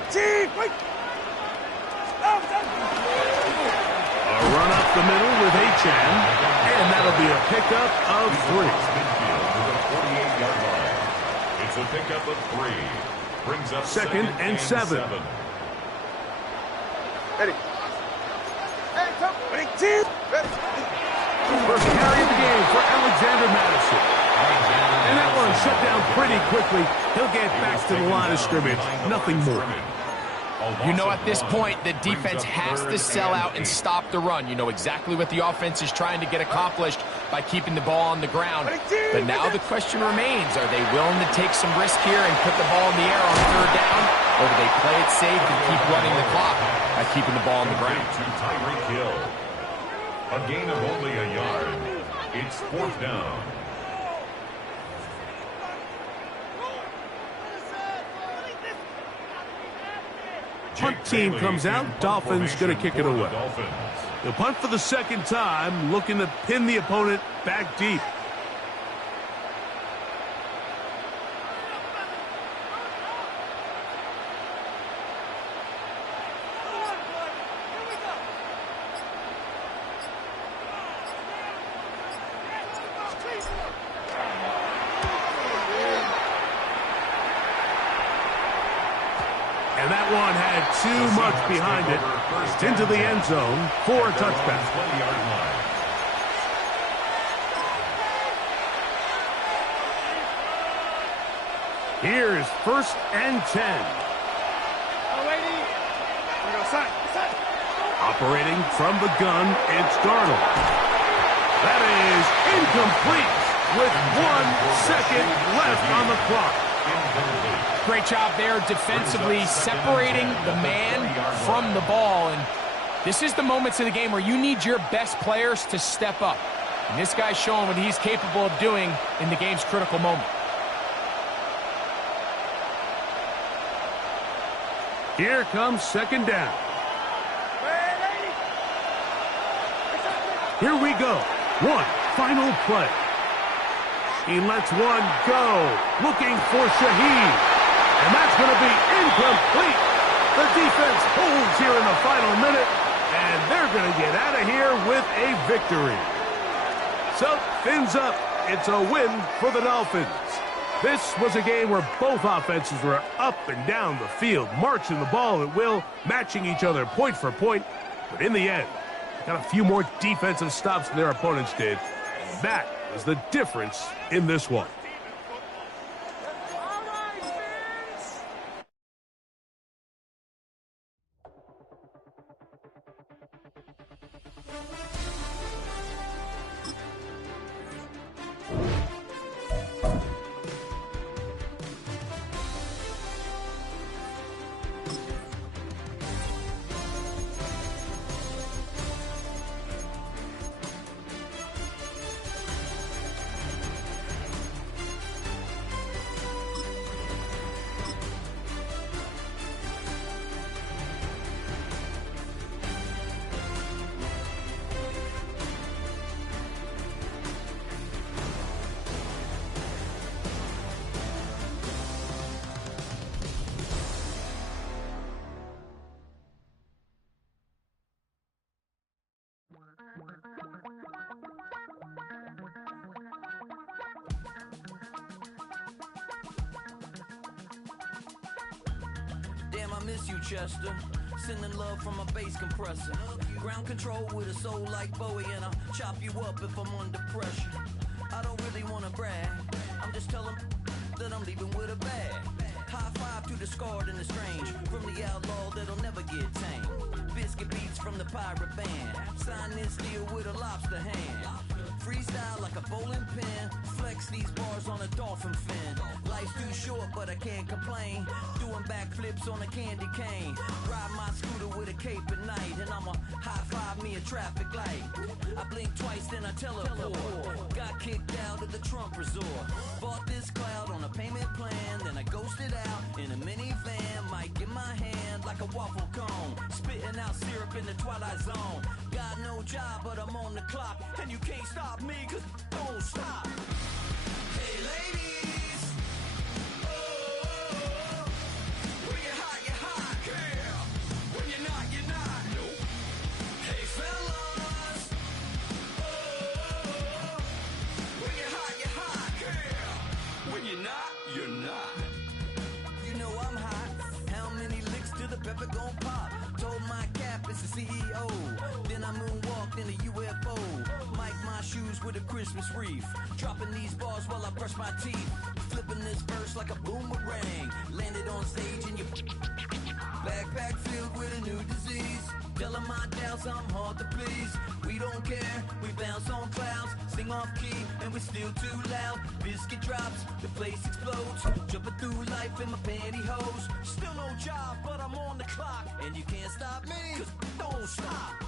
run up the middle with Aiken. And that'll be a pickup of 3. Midfield to the 48-yard line. It's a pickup of 3. Brings up Second and 7. Ready. First carry of the game for Alexander Madison. And that one shut down pretty quickly. He'll get back to the line of scrimmage. Nothing more. You know at this point, the defense has to sell out and stop the run. You know exactly what the offense is trying to get accomplished by keeping the ball on the ground. But now the question remains, are they willing to take some risk here and put the ball in the air on 3rd down? Or do they play it safe and keep running the clock by keeping the ball on the ground? To Tyreek Hill. A gain of only a yard. It's 4th down. Punt team comes out. Dolphins going to kick it away. The punt for the second time, looking to pin the opponent back deep. And that one had too much behind it. Into the end zone for a touchback. Here's 1st and 10. Operating from the gun, it's Darnold. That is incomplete with 1 second left on the clock. Great job there defensively, separating the man from the ball. And this is the moments of the game where you need your best players to step up. And this guy's showing what he's capable of doing in the game's critical moment. Here comes second down. Here we go. One final play. He lets one go, looking for Shaheed. And that's going to be incomplete. The defense holds here in the final minute, and they're going to get out of here with a victory. So, fins up. It's a win for the Dolphins. This was a game where both offenses were up and down the field, marching the ball at will, matching each other point for point. But in the end, got a few more defensive stops than their opponents did. And that was the difference in this one. Damn, I miss you, Chester. Sending love from a bass compressor. Ground control with a soul like Bowie, and I'll chop you up if I'm under pressure. I don't really wanna brag. I'm just telling that I'm leaving with a bag. High five to the scarred and the strange, from the outlaw that'll never get tamed. Biscuit beats from the pirate band. Sign this deal with a lobster hand. Freestyle like a bowling pin. Flex these bars on a dolphin fin. Life's too short, but I can't complain. Doing backflips on a candy cane. Ride my scooter with a cape at night, and I'ma high five me a traffic light. I blink twice, then I teleport. Got kicked out of the Trump resort. Bought this cloud on a payment plan, then I ghosted out in a minivan. Might get my hand like a waffle cone. Spitting out syrup in the twilight zone. Got no job, but I'm on the clock, and you can't stop me, cause don't stop. Hey ladies, oh, when you're hot, girl. When you're not, nope. Hey fellas, oh, when you're hot, girl. When you're not, you're not. You know I'm hot. How many licks till the pepper gon' pop? Told my cap it's the CEO. Then I moonwalked in a UFO. Mic my shoes with a Christmas wreath. Dropping these bars while I brush my teeth. Flipping this verse like a boomerang. Landed on stage in your backpack filled with a new disease. Telling my doubts I'm hard to please. We don't care, we bounce on clouds. Sing off key and we're still too loud. Biscuit drops, the place explodes. Jumping through life in my pantyhose. Still no job, but I'm on the clock. And you can't stop me, cause don't stop.